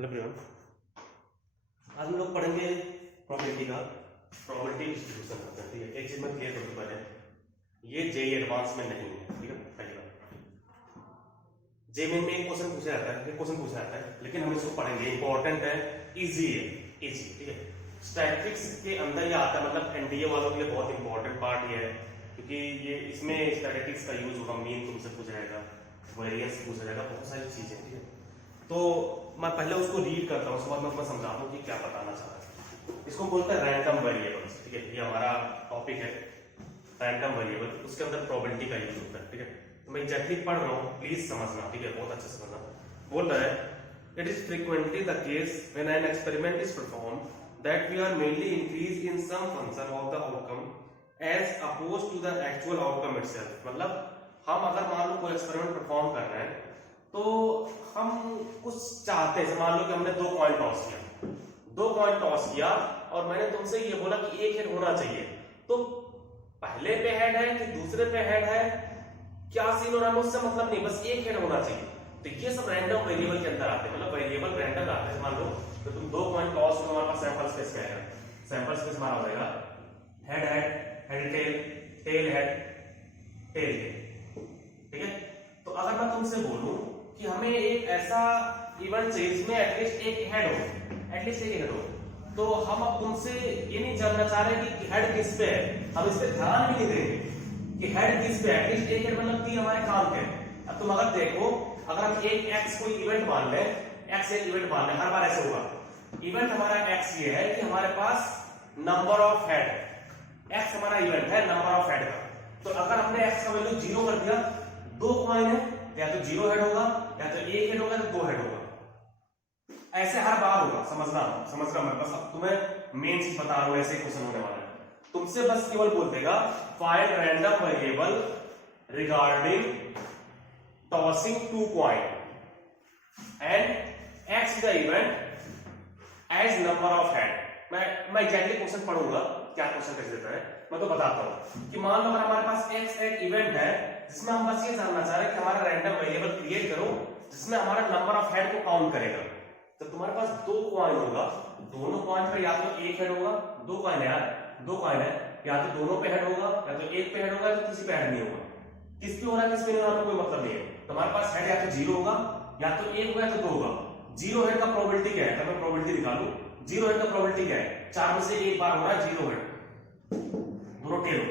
Hello everyone, आज हम लोग पढ़ेंगे प्रोबेबिलिटी का प्रोबेबिलिटी डिस्ट्रीब्यूशन का। ठीक है, एक चीज में क्लियर करके पहले ये जेई एडवांस में नहीं है। ठीक है, पहली बात जेई में एक क्वेश्चन पूछा जाता है, लेकिन हम इसको पढ़ेंगे, इंपॉर्टेंट है, इजी है, इजी। ठीक है, स्टैटिस्टिक्स के अंदर ये आता है, मतलब एनडीए वालों के लिए बहुत इंपॉर्टेंट पार्ट ये है, क्योंकि ये इसमें स्टैटिस्टिक्स का यूज होगा, मीन तुमसे पूछा जाएगा, वेरिएंस पूछा जाएगा, बहुत सारी चीजें। ठीक है, तो मैं पहले उसको रीड करता हूँ, उसके बाद मैं आपको समझाता हूँ कि क्या बताना चाह रहा है। इसको बोलते हैं रैंडम वेरिएबल्स। ठीक है, ये हमारा टॉपिक है रैंडम वेरिएबल, उसके अंदर प्रोबेबिलिटी का यूज होता है। ठीक है, तो मैं एग्जैक्टली पढ़ रहा हूँ, प्लीज समझना। ठीक है, बहुत अच्छे से समझना। बोल रहा है, it is frequently the case when an experiment is perform that we are mainly increase in some function of the outcome as oppose to the actual outcome itself. मतलब हम अगर मान लो कोई एक्सपेरिमेंट परफॉर्म कर रहे हैं, तो हम कुछ चाहते हैं, मान लो कि हमने 2 कॉइन टॉस किया और मैंने तुमसे ये बोला कि एक हेड होना चाहिए, तो पहले पे हेड है कि दूसरे पे हेड है, क्या सीन हो रहा है मुझसे मतलब नहीं, बस एक हेड होना चाहिए। तो ये सब रैंडम वेरिएबल के अंदर आते हैं, मतलब वेरिएबल रैंडम आते हैं। मान लो तो तुम 2 कॉइन टॉस करो, हमारे पास सैंपल स्पेस क्या है, सैंपल स्पेस हमारा हो जाएगा head head head tail tail head tail head. ठीक है, तो अगर मैं तुमसे बोलूं कि हमें एक ऐसा इवेंट चाहिए जिसमें एटलीस्ट एक हेड हो, तो हम अब तुमसे ये नहीं जानना चाह रहे कि हेड किस पे है, हम इस पे ध्यान भी नहीं देंगे कि हेड किस पे है, एटलीस्ट एक हेड मतलब 3 हमारे काम के। अब तुम अगर देखो, अगर हम एक एक्स कोई इवेंट मान लें, एक्स एक इवेंट मान लें, हर बार ऐसे होगा। इवेंट हमारा एक्स ये है कि हमारे पास नंबर ऑफ हेड, एक्स हमारा इवेंट है नंबर ऑफ हेड का। तो अगर हमने एक्स का वैल्यू 0 कर दिया, 2 कॉइन है, या तो 0 हेड होगा, या तो 1 हेड होगा, तो 2 हेड होगा। ऐसे हर बार होगा, समझना मैं बस अब तुम्हें मेन चीज बता रहा हूं, ऐसे क्वेश्चन होने वाला है। तुमसे बस केवल बोल देगा find random variable regarding tossing 2 coin and X the event as number of head. मैं एग्जैक्टली क्वेश्चन पढ़ूंगा, क्या क्वेश्चन कैसे देता है मैं तो बताता हूं। कि मान लो अगर हमारे पास एक्स एक इवेंट है जिसमें हम बस ये जानना चाह रहे हैं कि हमारा रैंडम वेरिएबल क्रिएट करो जिसमें हमारा नंबर ऑफ हेड को काउंट करेगा। तो तुम्हारे पास 2 कॉइन होगा, दोनों कॉइन पे या तो एक हेड होगा, 2 कॉइन है यार, 2 कॉइन है, या तो दोनों पे हेड होगा, या तो एक पे हेड होगा, तो किसी पे हेड नहीं होगा। किस पे हो रहा है किस पे नहीं हो रहा, कोई मतलब नहीं है। तुम्हारे पास हेड या तो 0 होगा, या तो 1 होगा, या तो 2 होगा। 0 हेड का प्रोबेबिलिटी क्या है, अगर मैं प्रोबेबिलिटी निकालूं, 0 हेड का प्रोबेबिलिटी क्या है, 4 में से एक बार हो रहा है 0 हेड, दोनों टेल हो,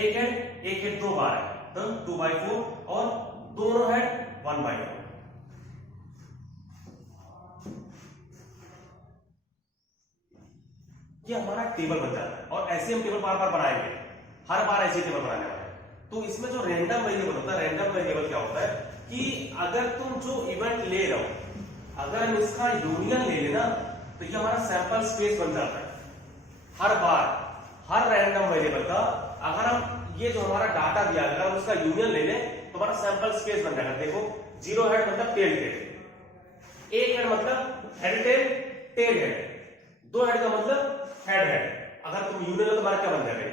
एक हेड 2 बार है, तो 2/4, और दोनों हेड 1/4। ये हमारा टेबल बन जाता है, और ऐसे हम टेबल बार बार बनाएंगे, हर बार ऐसे टेबल बनाने वाले हैं। तो इसमें जो रैंडम वेरिएबल होता है, रैंडम वेरिएबल क्या होता है कि अगर तुम जो इवेंट ले रहे हो, अगर हम इसका यूनियन ले लेना, तो ये हमारा सैंपल स्पेस बन जाता है। हर बार हर रैंडम वेरिएबल का अगर हम ये जो हमारा डाटा दिया है, अगर उसका यूनियन ले लें, तो हमारा सैंपल स्पेस बन जाएगा। देखो 0 हेड मतलब टेल हेड, 1 हेड मतलब head tail tail head, 2 head का मतलब हेड हेड। अगर तुम यूनियन लो, तुम्हारा क्या बन जाएगा,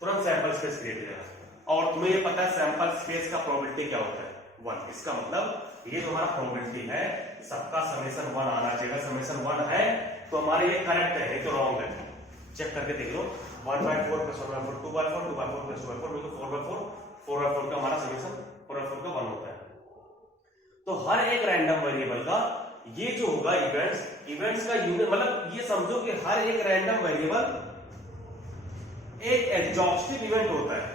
तुरंत सैंपल स्पेस क्रिएट हो जाएगा। और तुम्हें ये पता है सैंपल स्पेस का प्रोबेबिलिटी क्या होता है, 1। इसका मतलब ये जो हमारा प्रोबेबिलिटी है, सबका समेशन 1 आना चाहिए। समेशन 1 है तो हमारे ये करेक्ट है, ये तो रॉन्ग है, चेक करके देख लो। 1/4 + 1/4 2/4 2/4 + 2/4 4/4 4/4 का हमारा समेशन 4/4 का 1 होता है। तो हर एक रैंडम वेरिएबल का ये जो होगा इवेंट्स का यूनियन, मतलब ये समझो कि हर एक रैंडम वेरिएबल एक एग्जॉस्टिव इवेंट होता है।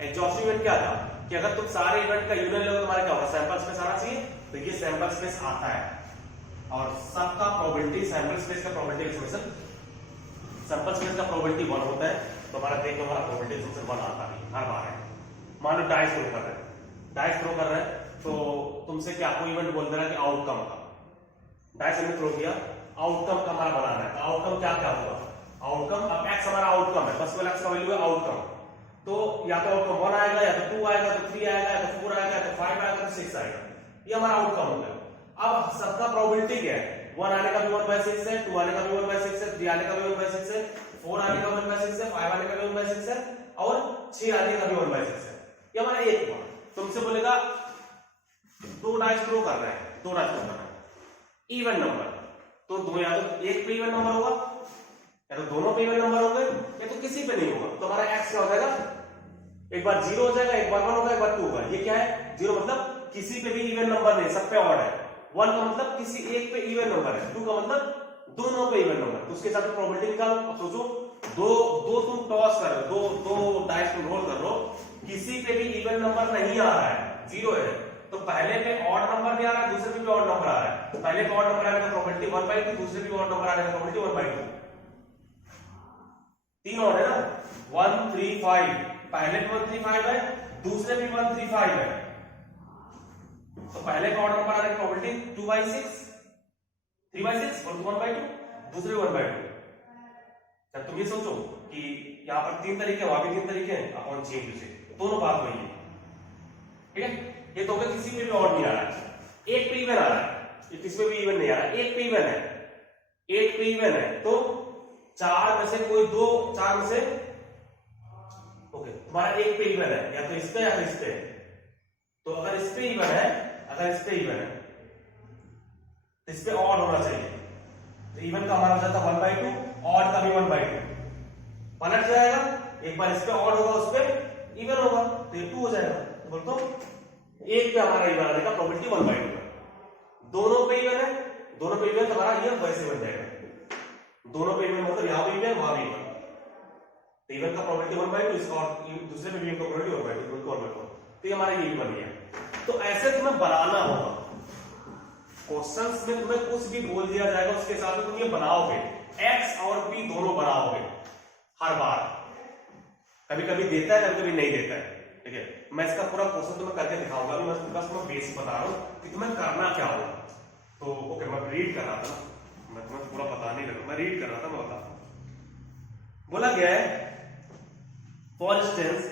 एग्जॉस्टिव इवेंट क्या था कि अगर तुम सारे इवेंट का यूनियन लोगे, तुम्हारा क्या होगा, सैंपल स्पेस आना चाहिए, तो ये सैंपल स्पेस आता है। और सबका प्रोबेबिलिटी, सैंपल स्पेस का प्रोबेबिलिटी समेशन, सैंपल स्पेस का प्रोबेबिलिटी 1 होता है, तो हमारा देखो हमारा प्रोबेबिलिटी समेशन 1 आता है हर बार है। मान लो डाइस थ्रो कर रहे हैं, तो तुमसे क्या कोई इवेंट बोल दे रहा है कि आउटकम का, डाइस हमने थ्रो किया, आउटकम का हमारा बनाना है। आउटकम क्या क्या होगा, आउटकम, अब एक्स हमारा आउटकम है, बस एक्स का वैल्यू है आउटकम, तो या तो आउटकम 1 आएगा, या तो 2 आएगा, तो 3 आएगा, या तो 4 आएगा, या तो 5 आएगा, तो 6 आएगा। ये हमारा आउटकम हो गया। अब सबका प्रोबेबिलिटी क्या है, 1 आने का भी 1/6 है, 2 आने का भी 1/6 है, 3 आने का भी 1/6 है, 4 आने का 1/6 है, 5 आने का भी 1/6 है, और 6 आने का भी 1/6 है। ये हमारा एक हुआ। तुमसे बोलेगा 2 डाइस थ्रो कर रहे हैं, 2 डाइस थ्रो कर रहे हैं, इवन नंबर, तो दो या तो एक पे इवन नंबर होगा या तो दोनों पे इवन नंबर होंगे या तो किसी पे नहीं होगा। तो हमारा एक्स क्या हो जाएगा, एक बार 0 हो जाएगा, एक बार 1 होगा, एक बार 2 होगा। ये क्या है, 0 मतलब किसी पे भी इवन नंबर नहीं, सब पे ऑड है। 1 का मतलब किसी एक पे इवन नंबर है, 2 का मतलब दोनों पे इवन नंबर। तो उसके साथ प्रोबेबिलिटी निकालो। अब सोचो दो तुम टॉस कर रहे हो, दो डाइस तुम रोल कर रहे हो, किसी पे भी इवन नंबर नहीं आ रहा है, 0 है। तो पहले पे ऑड नंबर भी आ रहा है, दूसरे पे भी ऑड नंबर आ रहा है। पहले पे ऑड नंबर आने का प्रोबेबिलिटी 1/2, दूसरे पे ऑड नंबर आने का प्रोबेबिलिटी 1/2। तीन ऑड है ना, 1 3 5, पहले पे 1 3 5 है, दूसरे पे 1 3 5 है। तो पहले का ऑड नंबर आने की प्रोबेबिलिटी 2/6, 3/6 और 1/2, दूसरे 1/2। जब तुम ये सोचो कि यहां पर 3 तरीके, वहां भी 3 तरीके हैं, अपॉन चेंज से दोनों बात वही है। ठीक है, ये तो किसी पे भी ऑड नहीं आ रहा है, एक पे इवन आ रहा है, ये किसी पे भी इवन नहीं आ रहा है, एक पे इवन है, एक पे इवन है। तो 4 में से कोई दो, 4 में से ओके तुम्हारा एक पे इवन है, या तो इस पे या तो इस पे। तो अगर इस पे इवन है, अगर इस पे इवन है तो इस पे ऑड होना चाहिए। तो इवन का हमारा हो जाता 1/2, ऑड का भी 1/2, पलट जाएगा। एक बार इस पे ऑड होगा, उस पे इवन होगा, तो ये 2 हो जाएगा। तो बोलता हूं एक पे हमारा इवन आने का प्रोबेबिलिटी 1/2 है। दोनों पे इवन है, दोनों पे इवन, तो हमारा ये वैसे बन जाएगा। दोनों पे इवन मतलब यहां भी इवन, वहां भी इवन, तो इवन का प्रोबेबिलिटी 1/2, इसका और दूसरे पे भी इवन का प्रोबेबिलिटी 1/2। तो ये हमारा ये बन गया। तो ऐसे तुम्हें बनाना होगा, क्वेश्चंस में तुम्हें कुछ भी बोल दिया जाएगा उसके साथ में तुम ये बनाओगे, एक्स और पी दोनों बनाओगे हर बार। कभी कभी देता है, कभी कभी नहीं देता है। ठीक है, मैं इसका पूरा क्वेश्चन तुम्हें करके दिखाऊंगा, अभी मैं बस तुम्हें बेसिक बता रहा हूं कि तुम्हें करना क्या होगा। तो ओके, मैं रीड कर रहा था, मैं तुम्हें पूरा बता नहीं लगा, मैं रीड कर रहा था, मैं बता। बोला गया है, for instance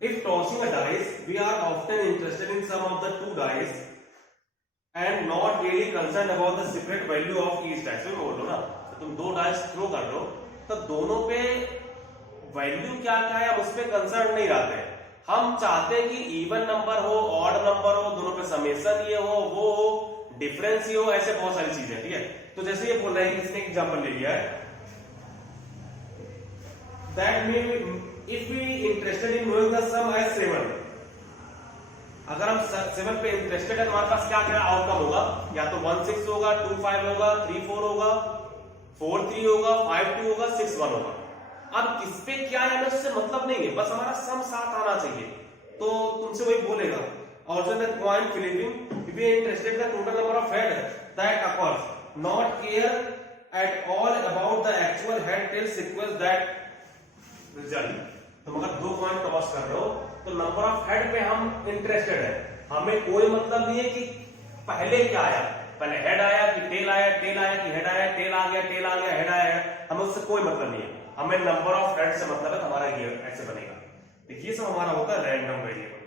if tossing a dice we are often interested in some of the two dice and not really concerned about the separate value of each dice। मैं बोल रहा हूं ना, तो तुम दो डाइस थ्रो कर लो, तो दोनों पे वैल्यू क्या क्या है हम उस पर कंसर्न नहीं रहते। हम चाहते हैं कि इवन नंबर हो, ऑड नंबर हो, दोनों पे समेशन ये हो, वो हो, डिफरेंस ये हो, ऐसे बहुत सारी चीजें। ठीक है, तो जैसे ये बोल रहा है कि इसने एग्जांपल ले लिया है, that mean if we interested in knowing the sum as 7, अगर हम 7 पे इंटरेस्टेड है, हमारे पास क्या क्या आउटकम होगा, या तो 1 6 होगा, 2 5 होगा, 3 4 होगा, 4 3 होगा, 5 2 होगा, 6 1 होगा। अब किस पे क्या है हमें उससे मतलब नहीं है, बस हमारा सम साथ आना चाहिए। तो तुमसे वही बोलेगा, also the coin flipping if we are interested the total number of head that occurs, not care at all about the actual head tail sequence that result। तुम अगर दो कॉइन टॉस कर रहे हो तो नंबर ऑफ हेड पे हम interested है, हमें कोई मतलब नहीं है कि पहले क्या आया, पहले हेड आया कि टेल आया, टेल आया कि हेड आया, टेल आ गया, टेल आ गया, हेड आया, हमें उससे कोई मतलब नहीं है। हमें नंबर ऑफ हेड से मतलब है, हमारा ये ऐसे बनेगा। देखिए सब हमारा होता है रैंडम वेरिएबल।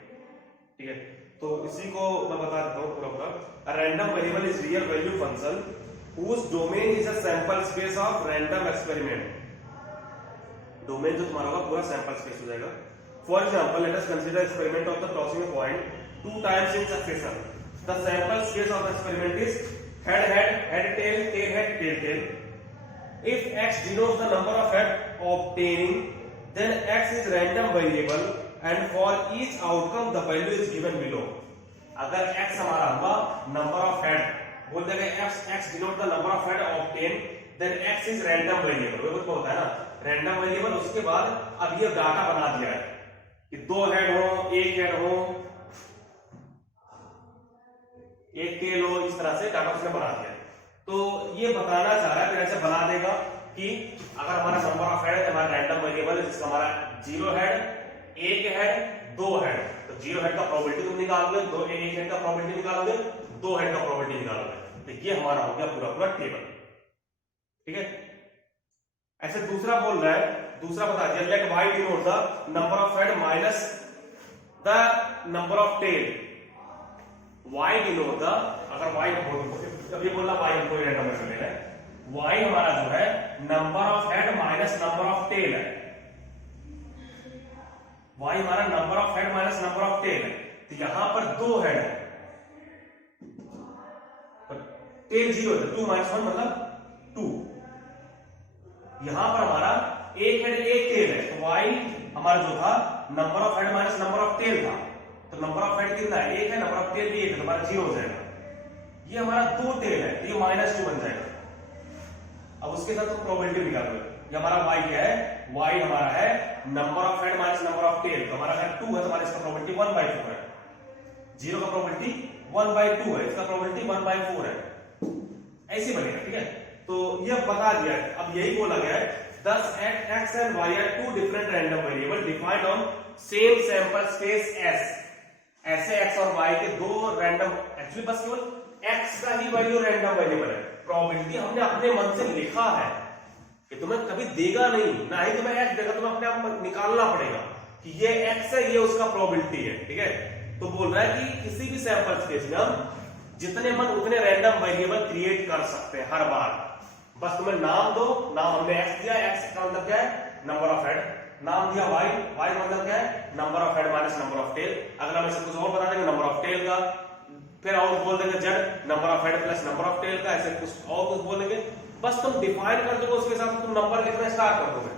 ठीक है, तो इसी को मैं बता देता हूँ पूरा। Random variable is real value function whose domain is a sample space of random experiment। Domain जो तुम्हारा होगा पूरा सैंपल स्पेस हो जाएगा। For example let us consider experiment of the tossing a coin 2 times in succession. The sample space of the experiment is head head, head tail, tail head, tail tail. If x denotes the number of head obtaining, then x is random variable and for each outcome the value is given below। अगर x हमारा हुआ number of head, बोल देंगे x denote the number of head obtained, then x is random variable। वो तो होता है ना रैंडम वेरिएबल। उसके बाद अब ये डाटा बना दिया है कि 2 हेड हो, 1 हेड हो, 1 टेल हो, इस तरह से डाटा उसने बना दिया है। तो ये बताना चाह रहा है, फिर ऐसे बना देगा कि अगर हमारा नंबर ऑफ हेड है, हमारा रैंडम वेरिएबल है जिसका हमारा 0 हेड, 1 हेड, 2 हेड, तो 0 हेड का प्रोबेबिलिटी तुम निकालोगे, 1 हेड का प्रोबेबिलिटी निकालोगे, 2 हेड का प्रोबेबिलिटी निकालोगे। तो ये हमारा हो गया पूरा पूरा टेबल। ठीक है, ऐसे दूसरा बोल रहा है, दूसरा बता दिया, let y denote the number of head minus the number of tail. y denote the, अगर y अभी बोलना y हमको रैंडम में लेना है, y हमारा जो है number of head minus number of tail है। y हमारा number of head minus number of tail है। तो यहां पर 2 हेड है, टेल 0 है, 2 - 1 मतलब 2। यहां पर हमारा एक हेड एक टेल है, तो y हमारा जो था number of head minus number of tail था, तो नंबर ऑफ हेड कितना है, एक है, नंबर ऑफ टेल भी एक है, तो हमारा 0 हो जाएगा। ये हमारा 2 टेल है, तो ये -2 बन जाएगा। अब उसके साथ तो प्रोबेबिलिटी निकालो, ये हमारा y क्या है, y हमारा है number of head minus number of tail, तो हमारा है 2 है, तो हमारा इसका प्रोबेबिलिटी 1/4 है। 0 का प्रोबेबिलिटी 1/2 है, इसका प्रोबेबिलिटी 1/4 है, ऐसे बनेगा। ठीक है, तो ये बता दिया है। अब यही बोला गया है, thus x and y are two different random variable defined on same sample space S। ऐसे x और y के दो रैंडम, एक्चुअली बस केवल x का ही वैल्यू रैंडम वेरिएबल है, प्रोबेबिलिटी हमने अपने मन से लिखा है कि तुम्हें कभी देगा नहीं, ना ही तुम्हें x देगा, तुम्हें अपने आप निकालना पड़ेगा कि ये x है, ये उसका प्रोबेबिलिटी है। ठीक है, तो बोल रहा है कि किसी भी सैंपल स्पेस में हम जितने मन उतने रैंडम वेरिएबल क्रिएट कर सकते हैं हर बार। बस तुम्हें नाम दो, नाम हमने x दिया, x का मतलब क्या है, नंबर ऑफ हेड, नाम दिया y, y मतलब क्या है, number of head minus number of tail. अगला में से कुछ और बता देंगे, नंबर ऑफ टेल का, फिर और बोल देंगे z, number of head plus number of tail का, ऐसे कुछ और कुछ बोलेंगे। बस तुम डिफाइन कर दोगे, उसके साथ तुम नंबर लिखना स्टार्ट कर दोगे,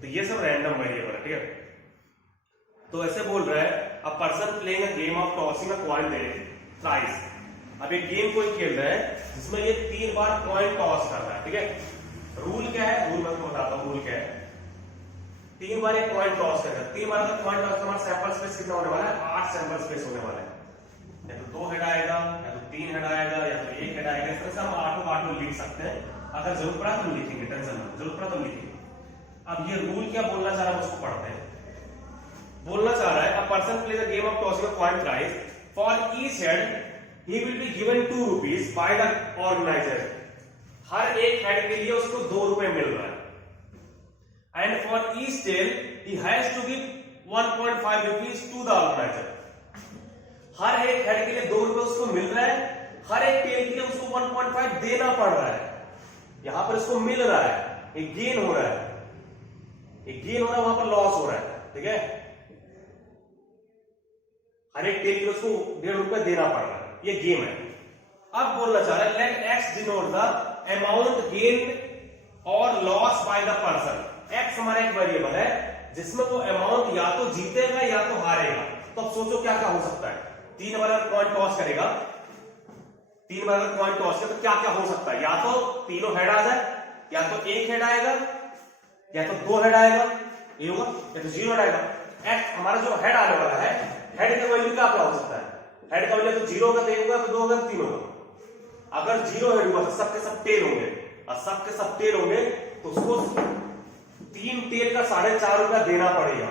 तो ये सब रैंडम वेरिएबल है। ठीक है, तो ऐसे बोल रहा है, a person playing a game of tossing a coin thrice. अब एक गेम कोई खेल रहा है जिसमें ये 3 बार कॉइन टॉस कर रहा है। ठीक है, रूल क्या है, रूल मैं आपको बताता हूं, रूल क्या है। 3 बार एक कॉइन टॉस कर रहा है, 3 बार का कॉइन टॉस, हमारा सैंपल स्पेस कितना होने वाला है, 8 सैंपल स्पेस होने वाला है। या तो 2 हेड आएगा, या तो 3 हेड आएगा, या तो 1 हेड आएगा। इस तरह से हम 8 लिख सकते हैं, अगर जरूरत पड़ा तो लिखेंगे, टेंशन मत, जरूरत पड़ा तो लिखेंगे। अब ये रूल क्या बोलना चाह रहा है, उसको पढ़ते हैं। बोलना चाह रहा है, a person plays a game of tossing a coin thrice, for each head he will be given 2 rupees by the organizer। हर एक हेड के लिए उसको 2 रुपए मिल रहा है। And for each tail he has to give 1.5 rupees to the organizer। हर एक हेड के लिए 2 रुपए उसको मिल रहा है, हर एक टेल के लिए उसको 1.5 देना पड़ रहा है। यहां पर उसको मिल रहा है, एक गेन हो रहा है, एक गेन हो रहा है, वहां पर लॉस हो रहा है। ठीक है, हर एक टेल के लिए उसको 1.5 रुपए देना पड़ रहा है, ये गेम है। अब बोलना चाह रहा है, let x denote the amount gain और loss by the person. x हमारा एक वेरिएबल है जिसमें वो अमाउंट या तो जीतेगा या तो हारेगा। तो अब सोचो क्या क्या हो सकता है। 3 बार अगर कॉइन टॉस करेगा, 3 बार अगर कॉइन टॉस करेगा तो क्या क्या हो सकता है, या तो तीनों हेड आ जाए, या तो 1 हेड आएगा, या तो 2 हेड आएगा, ये होगा, या तो 0 हेड आएगा। x हमारा जो हेड आने वाला है, हेड का वैल्यू क्या क्या हो सकता है, हेड का वैल्यू तो 0 होगा, तो 1 होगा, तो 2 होगा, तो 3 होगा। अगर 0 हेड हुआ तो सबके सब टेल होंगे, और सबके सब टेल होंगे तो उसको 3 टेल का 4.5 रुपया देना पड़ेगा।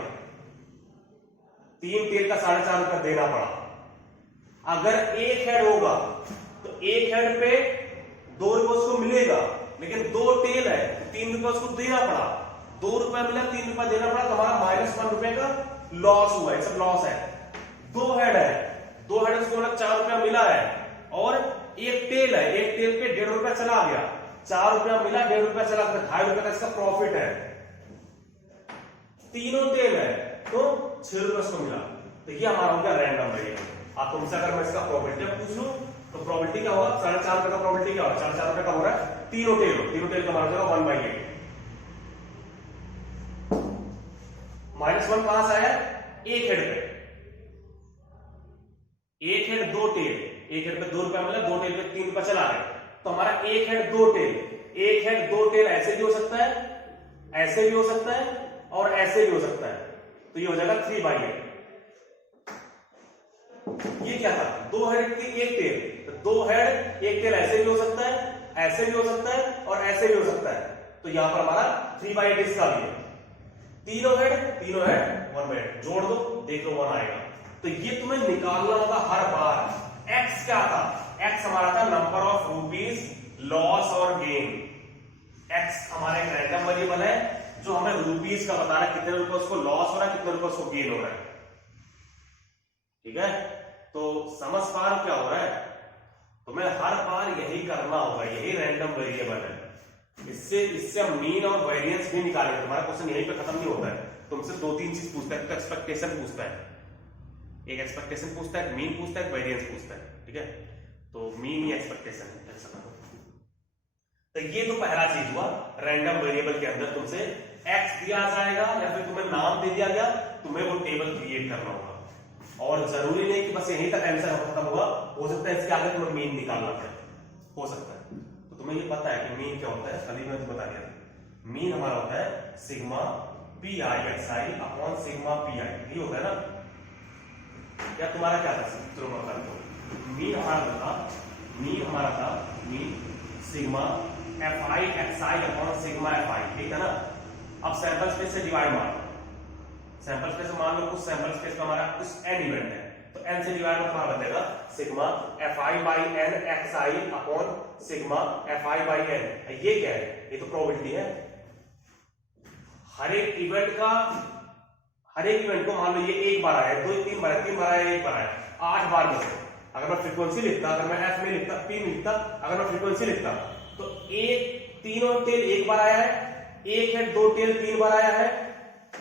3 टेल का 4.5 रुपया देना पड़ा। अगर 1 हेड होगा तो 1 हेड पे 2 रुपये उसको मिलेगा, लेकिन 2 टेल है, 3 रुपये उसको देना पड़ा। 2 रुपया मिला, 3 रुपया देना पड़ा, तो हमारा -1 रुपए का लॉस हुआ, ये सब लॉस है। 2 हेड है, 2 हेड उसको 4 रुपया मिला है, और 1 टेल है, 1 टेल पे 1.5 रुपया चला गया, 4 रुपया मिला, 1.5 रुपया चला गया, 2.5 रुपये का इसका प्रॉफिट है। तीनों टेल है तो 6 रुपये उसको मिला। तो ये हमारा हो गया रैंडम वेरिएबल। आप तुमसे अगर मैं इसका प्रोबेबिलिटी पूछ लूं तो प्रोबेबिलिटी क्या होगा, 4.5 रुपए का प्रोबेबिलिटी क्या होगा, 4.5 रुपए का हो रहा है, तीनों टेल हो, तीनों टेल का हमारा होगा 1/8। -1 कहां से आया, 1 हेड पे, 1 हेड 2 टेल, 1 हेड पे 2 रुपया मिला, 2 टेल पे 3 रुपया चला गया, तो हमारा 1 हेड 2 टेल, 1 हेड 2 टेल ऐसे भी हो सकता है, ऐसे भी हो सकता है, और ऐसे भी हो सकता है। तो ये हो जाएगा 3/8। ये क्या था, 2 हेड की 1 टेल, तो 2 हेड 1 टेल ऐसे भी हो सकता है, ऐसे भी हो सकता है, और ऐसे भी हो सकता है। तो यहां पर हमारा 3/8 इसका भी है। तीनों हेड 1/8 जोड़ दो, देख लो 1 आएगा। तो ये तुम्हें निकालना होगा हर बार। x क्या था, x हमारा था नंबर ऑफ रुपीज लॉस और गेन। x हमारा एक रैंडम वेरिएबल है जो हमें रुपीज का बता रहा है, कितने रुपए उसको लॉस हो रहा है, कितने रुपए उसको गेन हो रहा है। ठीक है, तो समझ पा रहे हो क्या हो रहा है। तुम्हें हर बार यही करना होगा, यही रैंडम वेरिएबल है। इससे हम मीन और वेरिएंस भी निकालेंगे। तुम्हारा क्वेश्चन यहीं पे खत्म नहीं होता है, तुमसे 2-3 चीज पूछता है। एक्सपेक्टेशन पूछता है, एक एक्सपेक्टेशन पूछता है, मीन पूछता है, वेरिएंस पूछता है। ठीक है, तो मीन ही एक्सपेक्टेशन है, ऐसा करो। तो ये तो पहला चीज हुआ, रैंडम वेरिएबल के अंदर तुमसे एक्स दिया जाएगा या फिर तुम्हें नाम दे दिया गया, तुम्हें वो टेबल क्रिएट करना होगा। और जरूरी नहीं कि बस यहीं तक आंसर खत्म हुआ, हो सकता है इसके आगे तुम्हें मीन निकालना पड़े, हो सकता है। तो तुम्हें ये पता है कि मीन क्या होता है, अभी मैं तुम्हें बता दिया। मीन हमारा होता है sigma P I x I upon sigma P I, ये होता है ना। या तुम्हारा क्या था, चलो मैं बता दो। मीन हमारा था mean sigma F I x I upon sigma F आई, ठीक है ना। अब सैंपल स्पेस से डिवाइड मारो, सैंपल स्पेस मान लो कुछ सैंपल स्पेस में हमारा कुछ एन इवेंट है, तो एन से डिवाइड में तुम्हारा बनेगा sigma F I by N X I upon sigma F I by N. ये क्या है, ये तो प्रोबेबिलिटी है। हर एक इवेंट को मान लो ये एक बार आया, दो तीन बार आया, एक बार आया, 8 बार में से अगर मैं फ्रीक्वेंसी लिखता, अगर मैं एफ में लिखता, पी में लिखता, अगर मैं फ्रीक्वेंसी लिखता, तो एक तीनों टेल एक बार आया है, एक हेड दो टेल 3 बार आया है,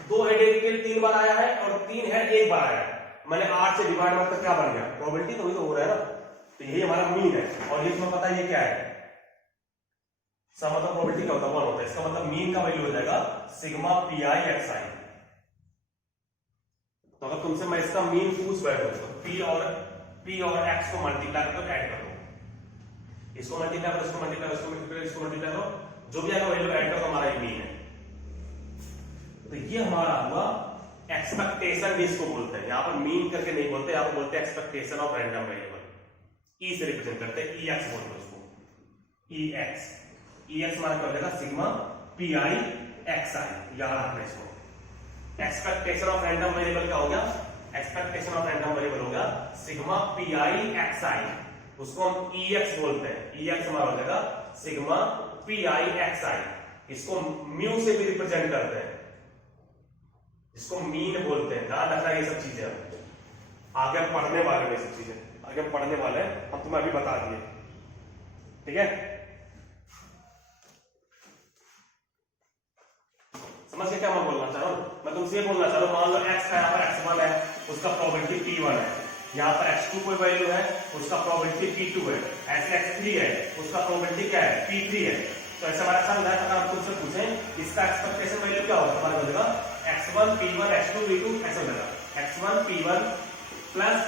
2 हेड एक टेल 3 बार आया है, और 3 हेड एक बार आया है। मैंने 8 से डिवाइड मार, तो क्या बन गया, प्रोबेबिलिटी तो हो रहा है ना। तो यही हमारा मीन है, और ये तुम्हें पता है ये क्या है, सम मतलब प्रोबेबिलिटी का होता है 1 होता है, इसका मतलब मीन का वैल्यू हो जाएगा सिग्मा पी आई एक्स आई। तो अगर तुमसे मैं इसका मीन पूछ बैठूं तो पी और एक्स को मल्टीप्लाई करके ऐड कर दो, इसको मल्टीप्लाई करो, इसको मल्टीप्लाई करो, इसको मल्टीप्लाई करो, इसको मल्टीप्लाई करो, जो भी आएगा वैल्यू ऐड करो, तो हमारा ये मीन है। तो ये हमारा हुआ एक्सपेक्टेशन, भी इसको बोलते हैं। यहां पर मीन करके नहीं बोलते, यहां पर बोलते हैं एक्सपेक्टेशन ऑफ रैंडम वेरिएबल। ई से रिप्रेजेंट करते हैं, ई एक्स बोलते हैं उसको, ई एक्स। ई एक्स हमारा क्या हो जाएगा, सिग्मा पी आई एक्स आई, याद रखना इसको। एक्सपेक्टेशन ऑफ रैंडम वेरिएबल क्या हो गया, एक्सपेक्टेशन ऑफ रैंडम वेरिएबल हो गया सिग्मा पी आई एक्स आई, उसको हम ई एक्स बोलते हैं। ई एक्स हमारा हो जाएगा सिग्मा पी आई एक्स आई, इसको म्यू से भी रिप्रेजेंट करते हैं, इसको मीन बोलते हैं। ध्यान रखना ये सब चीजें, आगे हम पढ़ने वाले हैं, ये सब चीजें आगे हम पढ़ने वाले हैं, हम तुम्हें अभी बता दिए, ठीक है। समझ के क्या मैं बोलना चाह रहा हूं, मैं तुमसे ये बोलना चाह रहा हूं, मान लो x का यहाँ पर x1 है, उसका प्रोबेबिलिटी p1 है, यहाँ पर x2 कोई वैल्यू है, उसका प्रोबेबिलिटी p2 है, ऐसे x3 है, उसका प्रोबेबिलिटी क्या है, p3 है। तो ऐसे हमारा समझ है, अगर हम तुमसे पूछें इसका एक्सपेक्टेशन वैल्यू क्या होगा, हमारा हो जाएगा x1 p1 x2 p2, ऐसा हो जाएगा x1 p1 plus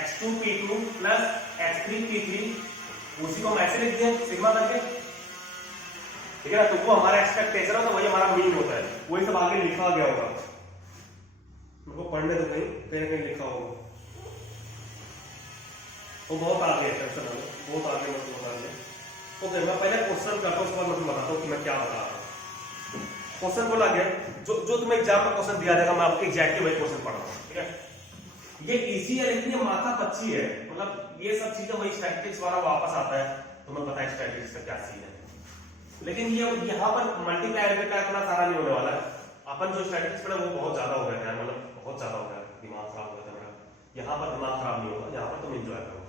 x2 p2 plus x3 p3, उसी को हम ऐसे लिख दिए सिग्मा करके, ठीक है ना। तो वो हमारा एक्सपेक्टेशन है, तो वही हमारा मीन होता है, वही सब आगे लिखा गया होगा, उनको पढ़ने तो कहीं लिखा होगा, वो बहुत आगे है, टेंशन ना लो, बहुत आगे मत बता दे। ओके, मैं पहले क्वेश्चन करता हूं, उसके बाद मैं तुम्हें बताता हूं कि मैं क्या बता रहा हूं। क्वेश्चन बोला गया, जो तुम्हें एग्जाम में क्वेश्चन दिया जाएगा, मैं आपको एग्जैक्टली वही क्वेश्चन पढ़ा हूं, ठीक है। ये इजी है, लेकिन ये माथा पच्ची है, मतलब ये सब चीजें वही स्टैटिस्टिक्स वाला वापस आता है, तुम्हें पता है स्टैटिस्टिक्स का क्या सीन है। लेकिन ये यहाँ पर मल्टीप्लाई का इतना सारा नहीं होने वाला है, अपन जो स्टैटिस्टिक्स पढ़े वो बहुत ज्यादा हो गया है, मतलब बहुत ज्यादा हो गया, दिमाग खराब हो गया मेरा। यहाँ पर दिमाग खराब नहीं होगा, यहाँ पर तुम एंजॉय करो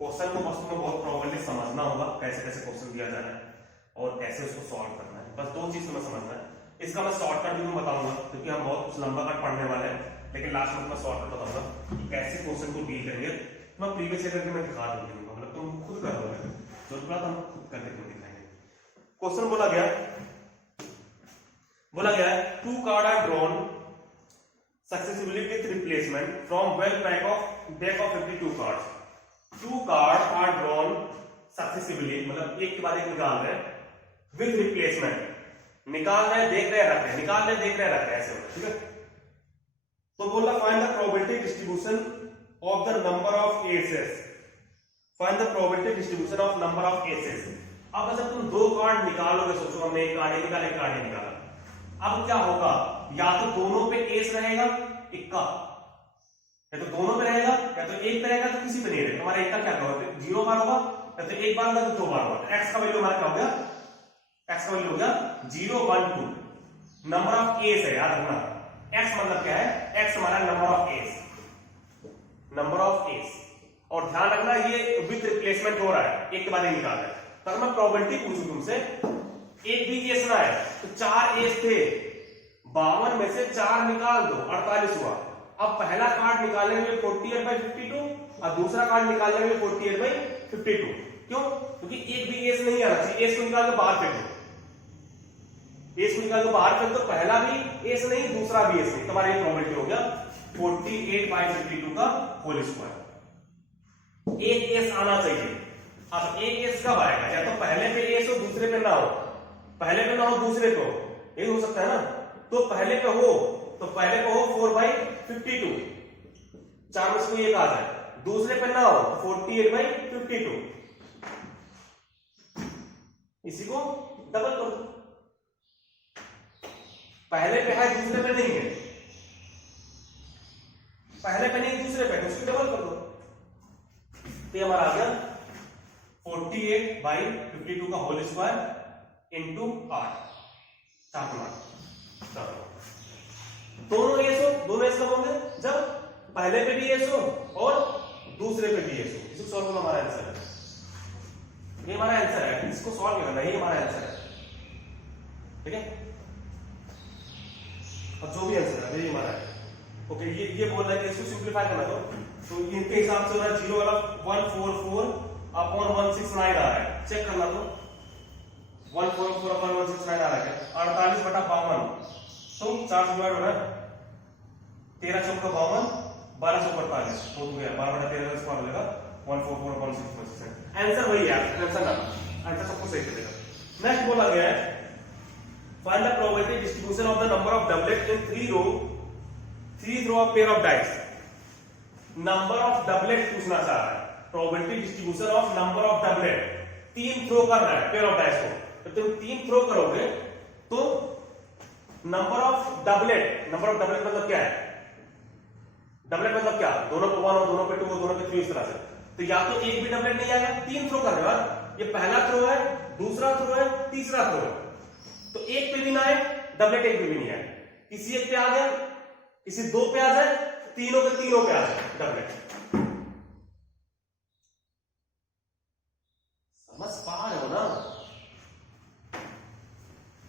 क्वेश्चन को, बस तुम्हें बहुत प्रॉपर्ली समझना होगा कैसे कैसे क्वेश्चन दिया जा रहा है और कैसे उसको सॉल्व करना है, बस 2 चीज तुम्हें समझना है। इसका मैं शॉर्टकट भी तुम्हें बताऊंगा, क्योंकि हम बहुत कुछ लंबा कट पढ़ने वाले हैं, लेकिन लास्ट में मैं शॉर्टकट बताऊंगा कि कैसे क्वेश्चन को डील करेंगे। मैं प्रीवियस ईयर करके मैं दिखा दूंगी, मतलब तुम खुद कर दोगे, जो थोड़ा हम खुद करके तुम्हें दिखाएंगे। क्वेश्चन बोला गया है 2 card are drawn successively with replacement from well back of 52 cards. 2 card are drawn successively, मतलब एक के बाद एक निकाल रहे हैं, विथ रिप्लेसमेंट, निकाल रहे देख रहे रख रहे, निकाल रहे देख रहे रख रहे, ऐसे होता है, ठीक है। तो बोला find the probability distribution of the number of aces, find the probability distribution of number of aces. अब जब तुम 2 कार्ड निकालोगे, सोचो हमने एक कार्ड निकाला, एक कार्ड निकाला, अब क्या होगा, या तो दोनों पे एस रहेगा इक्का, या तो दोनों पे रहेगा, या तो एक पे रहेगा, तो किसी पे नहीं रहेगा। हमारा एक का क्या होगा, 0 बार होगा, या तो एक बार होगा तो 2 बार होगा। एक्स का वैल्यू हमारा क्या हो गया, एक्स का वैल्यू हो गया 0 1 2, नंबर ऑफ एस है, याद रखना। एक्स मतलब क्या है, एक्स हमारा number of S, number of S. और ध्यान रखना ये विथ रिप्लेसमेंट हो रहा है, एक के बाद एक निकाल रहा है। तो अगर मैं प्रोबेबिलिटी पूछूं तुमसे, एक भी एस ना है, तो 4 एस थे, 52 में से 4 निकाल दो, 48 हुआ। अब पहला कार्ड निकालने में 48/52 और दूसरा कार्ड निकालने में 48/52। 52। क्यों? क्योंकि एक भी एस नहीं आना चाहिए, एस को निकाल के बाहर फेंक दो, एस को निकाल के बाहर फेंक दो, पहला भी एस नहीं दूसरा भी एस नहीं, तुम्हारा ये प्रोबेबिलिटी हो गया 48/52 का होल स्क्वायर। एक एस आना चाहिए। अब एक एस कब आएगा? या तो पहले पे एस हो दूसरे पे ना हो, पहले पे ना हो दूसरे पे हो, यही हो सकता है ना। तो पहले पे हो तो पहले पे हो 4/52, 4 में से कोई एक आ जाए, दूसरे पे ना हो तो 48/52, इसी को डबल कर दो। पहले पे है दूसरे पे नहीं है, पहले पे नहीं दूसरे पे, उसको डबल कर दो, तो हमारा आ गया 48/52 का होल स्क्वायर इंटू 8, 4 दोनों एस हो, दोनों एस कब होंगे? जब पहले पे भी एस हो और दूसरे पे भी एस हो। इसको सॉल्व करना हमारा आंसर है, ये हमारा आंसर है, इसको सॉल्व करना ये हमारा आंसर है, ठीक है। अब जो भी आंसर है ये हमारा है। ओके, ये बोल रहा है कि इसको सिंपलीफाई करना तो इनके हिसाब से हो रहा है 0 वाला 144/169 आ रहा है, चेक करना तो 144/169 आ रहा है, 48/52, तो 4 से डिवाइड हो रहा है, 13 चौका 52, 1245 हो गया, 12/13 का स्क्वायर हो जाएगा 144/169। आंसर वही है, टेंशन ना, आंसर सबको सही चलेगा। नेक्स्ट बोला गया है find the probability distribution of the number of doublet in 3 row of pair of dice. Number of doublet पूछना चाह रहा है, probability distribution of number of doublet, 3 throw करना है पेयर ऑफ डाइस को, तो तुम 3 थ्रो करोगे तो नंबर ऑफ डबलेट मतलब क्या है? डबलेट मतलब क्या? दोनों पे 1 हो, दोनों पे 2 हो, दोनों पे 3, इस तरह से। तो या तो एक भी डबलेट नहीं आएगा, 3 थ्रो करने बाद, ये पहला थ्रो है, दूसरा थ्रो है, तीसरा थ्रो है, तो एक पे भी ना आए डबलेट, एक पे भी नहीं आए, किसी एक पे आ गया, किसी 2 पे आ जाए, तीनों पे आ जाए डबलेट। समझ पा रहे हो ना?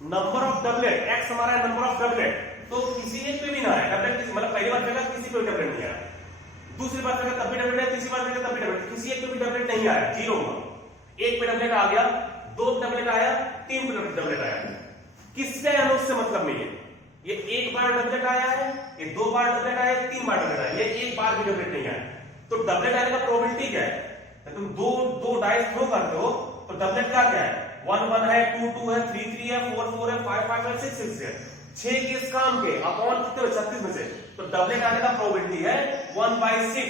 नंबर ऑफ डबलेट एक्स हमारा है, नंबर ऑफ डबलेट, तो किसी एक पे भी ना आए डबलेट, किसी मतलब पहली बार फेंका किसी पे डबलेट नहीं आया, दूसरी बार फेंका तब भी डबलेट है, तीसरी बार फेंका तब भी डबलेट, किसी एक पे भी डबलेट नहीं आया, 0 हुआ। एक पे डबलेट आ गया, 2 डबलेट आया, 3 पे डबलेट आया, किससे आया उससे मतलब नहीं है। ये एक बार डबलेट आया है, ये 2 बार डबलेट आया, 3 बार डबलेट आया, ये एक बार भी डबलेट नहीं आया, तो डबलेट आने का प्रोबेबिलिटी क्या है? तुम दो डाइस थ्रो करते हो तो डबलेट का क्या है? 1 1 है, 2 2 है, 3 3 है, 4 4 है, 5 5 है, 6 6 है, 6 किस काम के अपॉन कितने 36 में से, तो डबलेट आने का प्रोबेबिलिटी है 1/6,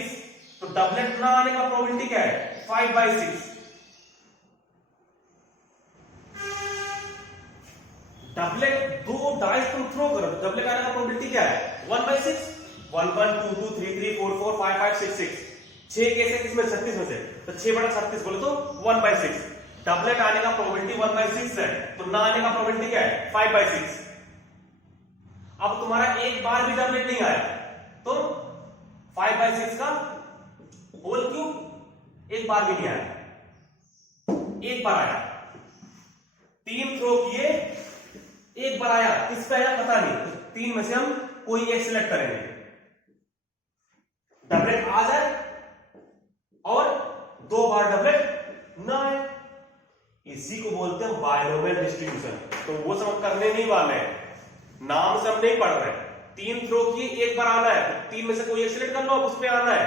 तो डबलेट ना आने का प्रोबेबिलिटी क्या है? 5/6। डबलेट 2 डाइस तुम थ्रो करो, डबलेट आने का प्रोबेबिलिटी क्या है? 1/6, 1 1 2 2 3 3 4 4 5 5 6 6, 6 कैसे किसमें 36 में से, तो 6/36 बोले तो 1/6। डबलेट आने का प्रोबेबिलिटी 1/6 है, तो ना आने का प्रोबेबिलिटी क्या है? 5/6। अब तुम्हारा एक बार भी डबलेट नहीं आया तो 5/6 का होल क्यूब, एक बार भी नहीं आया, एक बार आया, 3 थ्रो किए, एक बार आया, किस पे आया पता नहीं, तो 3 में से हम कोई एक सिलेक्ट करेंगे, डबलेट आ जाए और 2 बार डबलेट ना आए, इसी को बोलते हैं बायनोमियल डिस्ट्रीब्यूशन। तो वो सब करने नहीं वाले हैं, नाम से हम नहीं पढ़ रहे, 3 थ्रो किए, एक बार आना है, 3 में से कोई एक सिलेक्ट कर लो, अब उस पे आना है,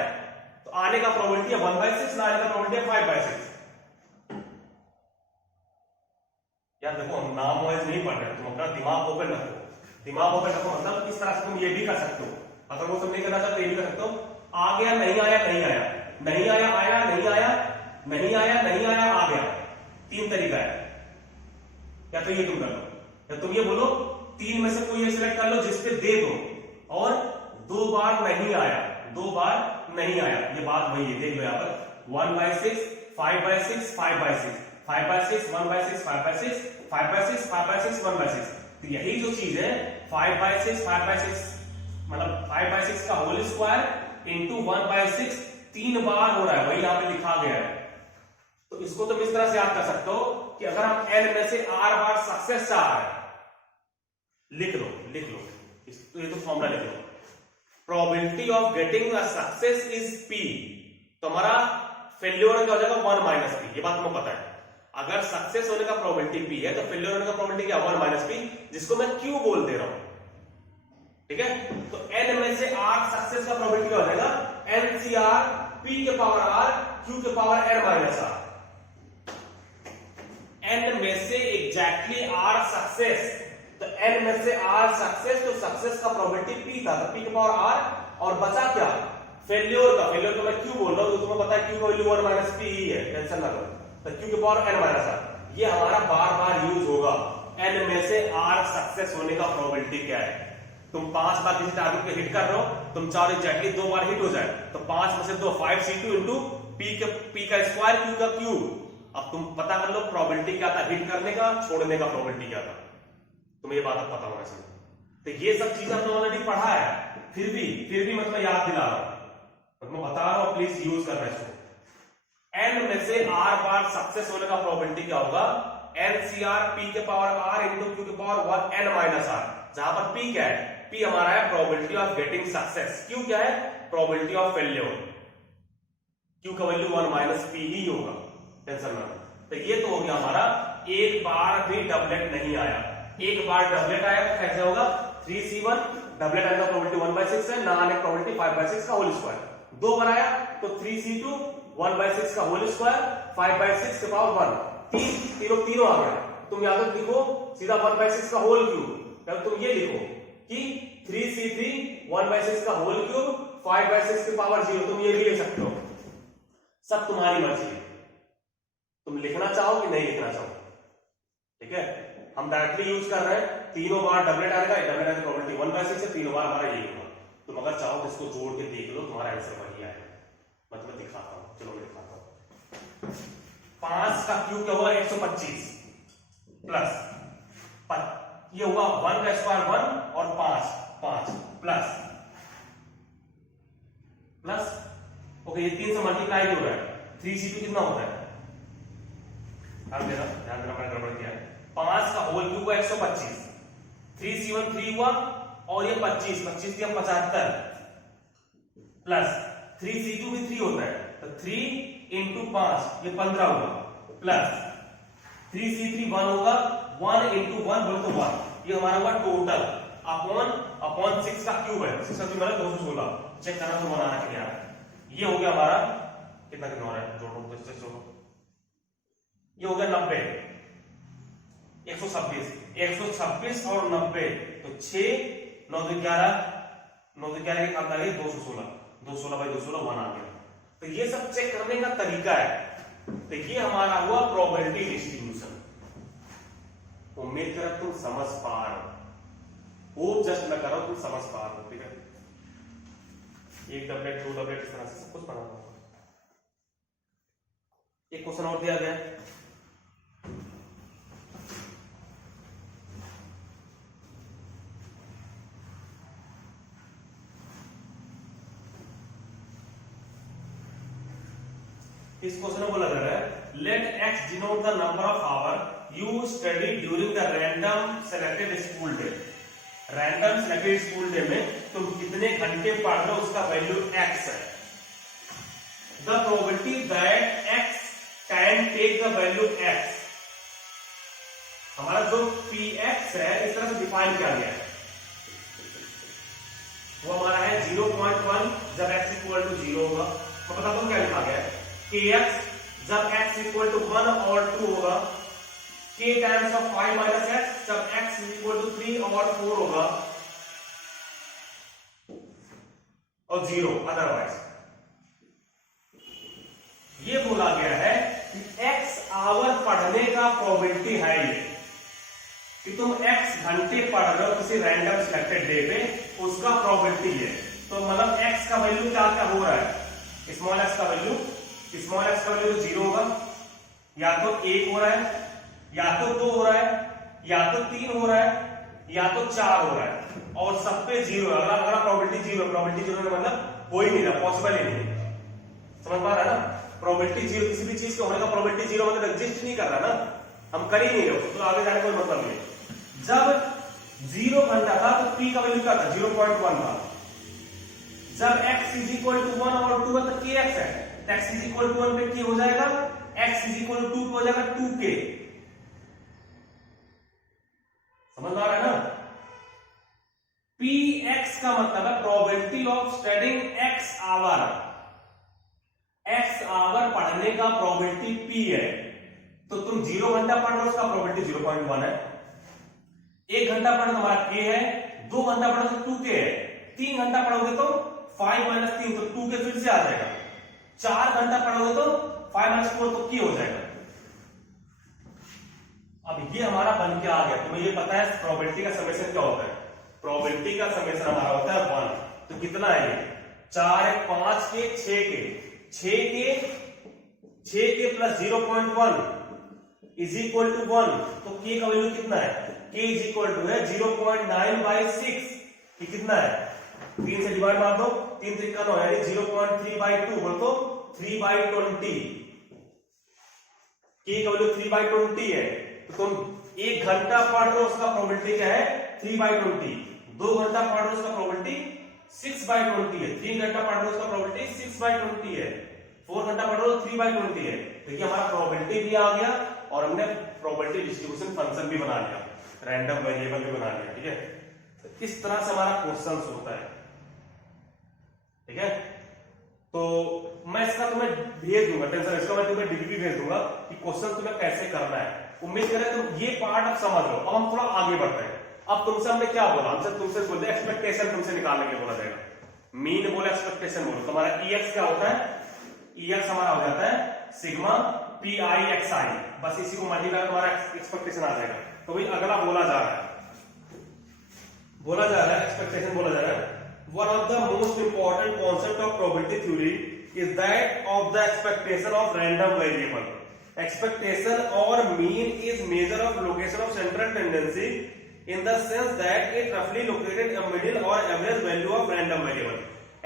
तो आने का प्रोबेबिलिटी है 1/6, ना आने का प्रोबेबिलिटी है 5/6। यार देखो, हम नाम वाइज नहीं पढ़ रहे, तुम अपना दिमाग ओपन रखो, दिमाग ओपन रखो मतलब इस तरह से तुम ये भी कर सकते हो, अगर वो सब नहीं करना चाहते ये भी कर सकते हो। आ गया, नहीं आया, नहीं आया, नहीं आया, आया, नहीं आया, नहीं आया, नहीं आया, आ गया, 3 तरीका है। या तो ये तुम कर लो, या तुम ये बोलो 3 में से कोई एक सिलेक्ट कर लो जिसपे दे दो, और 2 बार नहीं आया, 2 बार नहीं आया, ये बात वही है, देख लो यहाँ पर 1/6, 5/6, 5/6, 5/6, 1/6, 5/6, 5/6, 5/6, 1/6, तो यही जो चीज है 5/6, 5/6 मतलब 5/6 का होल स्क्वायर इंटू 1/6, 3 बार हो रहा है, वही यहाँ पे लिखा गया है। तो इसको तुम इस तरह से याद कर सकते हो कि अगर हम n में से r बार सक्सेस चाह रहे हैं, लिख लो, तो ये तो फॉर्मूला लिख लो, probability of getting a success is p, तो हमारा फेल्योर होने का हो जाएगा 1 माइनस पी, ये बात तुम्हें पता है। अगर सक्सेस होने का प्रोबेबिलिटी पी है तो फेल्योर होने का प्रोबेबिलिटी क्या 1 माइनस पी, जिसको मैं क्यू बोल दे रहा हूं, ठीक है। तो n में से r सक्सेस का प्रोबेबिलिटी क्या हो जाएगा, NCR p के पावर r q के power n minus r। n में से एग्जैक्टली r सक्सेस, तो n में से r सक्सेस, तो सक्सेस का प्रोबेबिलिटी p था, तो p के पावर r, और बचा क्या फेल्योर का, फेल्योर को मैं q बोल रहा हूं, तो तुम्हें पता है q का वैल्यू 1 माइनस p ही है, टेंशन ना लो, तो q के पावर n माइनस r। ये हमारा बार बार यूज होगा, n में से r सक्सेस होने का प्रोबेबिलिटी क्या है। तुम 5 बार किसी टारगेट को हिट कर रहे हो, तुम चाहो एग्जैक्टली 2 बार हिट हो जाए, तो 5 में से 2 5c2 इंटू p का स्क्वायर q का क्यूब। अब तुम पता कर लो प्रोबेबिलिटी क्या था हिट करने का, छोड़ने का प्रोबेबिलिटी क्या था, तुम्हें ये बात अब पता होना चाहिए। तो ये सब चीज हमने ऑलरेडी पढ़ा है, फिर भी मैं तुम्हें याद दिला रहा हूं, मैं बता रहा हूं, प्लीज यूज करना इसको। n में से r बार सक्सेस होने का प्रोबेबिलिटी क्या होगा, NCR p के पावर r इंटू q के पावर 1 n माइनस r, जहां पर p क्या है, p हमारा है probability of getting success, q क्या है प्रोबेबिलिटी ऑफ फेल्योर, q का वैल्यू 1 माइनस p ही होगा, टेंशन ना। तो ये तो हो गया हमारा, एक बार भी डबलेट नहीं आया, एक बार डबलेट आया तो कैसे होगा, 3c1 डबलेट आने का प्रोबेबिलिटी 1/6 है, ना आने का प्रोबेबिलिटी 5/6 का होल स्क्वायर, 2 बार आया तो 3c2 1/6 का होल स्क्वायर 5/6 के पावर 1, तीनों आ गया। तुम या तो लिखो सीधा 1/6 का होल क्यूब, या तुम ये लिखो कि 3c3 1/6 का होल क्यूब 5/6 के पावर 0, तुम ये भी लिख सकते हो, सब तुम्हारी मर्जी है, तुम लिखना चाहो कि नहीं लिखना चाहो, ठीक है। हम डायरेक्टली यूज कर रहे हैं, तीनों बार डबलेट आएगा, डबलेट आने की प्रोबेबिलिटी 1/6 है, तीनों बार हमारा यही होगा। तुम अगर चाहो तो इसको जोड़ के देख लो, तुम्हारा आंसर वही आएगा। मैं तुम्हें दिखाता हूं, चलो मैं दिखाता हूं। 5 का क्यूब क्या होगा 125 प्लस ये होगा 1 का स्क्वायर 1 और 5 प्लस ओके, ये 3 से मल्टीप्लाई हो रहा है, 3c2 कितना होता है, ध्यान देना मैंने गड़बड़ किया है। 5 का होल क्यूब 125, 3c1 3 हुआ और ये 25 दिया 75 प्लस 3c2 भी 3 होता है, तो 3 इंटू 5 ये 15 होगा, प्लस 3c3 1 होगा, 1 इंटू 1 बोले तो 1, ये हमारा हुआ टोटल अपॉन 6 का क्यूब है, 6 का क्यूब है 216, चेक करना तो बनाना के लिए ये हो गया हमारा कितना हो रहा है, जोड़ो तो इससे जोड़ो, ये हो गया 90, 126 और 90, तो 6 9 2 11 के काम लगे 216/216 1 आ गया। तो ये सब चेक करने का तरीका है, तो ये हमारा हुआ प्रोबेबिलिटी डिस्ट्रीब्यूशन। उम्मीद कर तुम समझ पा रहे हो, होप जस्ट मैं कर रहा हूं तुम समझ पा रहे हो, ठीक है। एक डबलेट 2 डबलेट इस तरह से सब कुछ बना होगा। एक क्वेश्चन और दिया गया है, इस क्वेश्चन में बोला जा रहा है let x denote the number of hour you study during the random selected school day. Random selected school day में तुम कितने घंटे पढ़ रहे हो उसका वैल्यू x है। The probability that x can take the value x, हमारा जो px है इस तरह से डिफाइन किया गया है, वो हमारा है 0.1 जब x इक्वल टू 0 होगा, तो पता तुम क्या लिखा गया है, kx जब x इक्वल टू 1 और 2 होगा, k times of 5 minus x जब x इक्वल टू 3 और 4 होगा, और 0 अदरवाइज। ये बोला गया है कि x आवर पढ़ने का प्रोबेबिलिटी है ये, कि तुम x घंटे पढ़ रहे हो किसी रैंडम सिलेक्टेड डे पे, उसका प्रोबेबिलिटी है। तो मतलब x का वैल्यू क्या क्या हो रहा है, स्मॉल x का वैल्यू 0 होगा, या तो 1 हो रहा है, या तो 2 हो रहा है, या तो 3 हो रहा है, या तो 4 हो रहा है, और सब पे 0 है। अगला प्रोबेबिलिटी 0, प्रोबेबिलिटी 0 का मतलब हो ही नहीं रहा, पॉसिबल ही नहीं, समझ पा रहा है ना। प्रोबेबिलिटी 0 किसी भी चीज के होने का प्रोबेबिलिटी 0 मतलब एग्जिस्ट नहीं कर रहा ना, हम कर ही नहीं रहे, तो आगे जाने कोई मतलब नहीं। जब 0 घंटा था तो p का वैल्यू क्या था 0.1 था, जब x इज इक्वल टू 1 और 2 है तो kx है, तो x इज इक्वल टू 1 पे k हो जाएगा, x इज इक्वल टू 2 हो जाएगा 2k। समझ आ रहा है ना? px का मतलब है probability of studying x hour. x hour पढ़ने का प्रोबेबिलिटी p है, तो तुम 0 घंटा पढ़ रहे हो उसका प्रोबेबिलिटी 0.1 है। 1 घंटा पढ़ो तो हमारा k है, 2 घंटा पढ़ो तो 2k है, 3 घंटा पढ़ोगे तो 5 माइनस 3 तो 2k फिर से आ जाएगा, 4 घंटा पढ़ोगे तो 5 माइनस 4 तो k हो जाएगा। अब ये हमारा बन के आ गया। तुम्हें ये पता है प्रोबेबिलिटी का समेशन क्या होता है? प्रोबेबिलिटी का समेशन हमारा होता है 1। तो कितना है ये? 4 है 5 के 6 के 6 के प्लस 0.1 इज इक्वल टू 1। तो k का वैल्यू कितना है? k इज इक्वल टू है 0.9/6। ये कितना है? 3 से डिवाइड मार दो, 3 त्रिका 9 यानी 0.3/2 बोल तो 3/20। k का वैल्यू 3/20 है। तो तुम 1 घंटा पढ़ रहे हो उसका प्रोबेबिलिटी क्या है? 3/20। 2 घंटा पढ़ रहे हो उसका प्रोबेबिलिटी 6/20 है। 3 घंटा पढ़ रहे हो उसका प्रोबेबिलिटी 6/20 है। 4 घंटा पढ़ रहे हो 3/20 है। देखिए हमारा प्रोबेबिलिटी भी आ गया और हमने प्रोबेबिलिटी डिस्ट्रीब्यूशन फंक्शन भी बना लिया, रैंडम वेरिएबल भी बना लिया। ठीक है, तो इस तरह से हमारा क्वेश्चन होता है। ठीक है, तो मैं इसका तुम्हें भेज दूंगा, टेंशन इसका मैं तुम्हें डीपी भेज दूंगा कि क्वेश्चन तुम्हें कैसे करना है। उम्मीद करें तुम ये पार्ट अब समझ लो। अब हम थोड़ा आगे बढ़ते हैं। अब तुमसे हमने क्या बोला? हमसे तुमसे बोलते एक्सपेक्टेशन तुमसे निकालने के बोला जाएगा। मीन बोले एक्सपेक्टेशन बोलो। तो हमारा EX क्या होता है? EX हमारा हो जाता है सिग्मा PIXI। बस इसी को मल्टीप्लाई हमारा एक्सपेक्टेशन आ जाएगा। तो भाई अगला बोला जा रहा है एक्सपेक्टेशन बोला जा रहा है। One of the most important concept of probability theory is that of the expectation of random variable. Expectation or mean is measure of location of central tendency in the sense that it roughly located a middle or average value of random variable.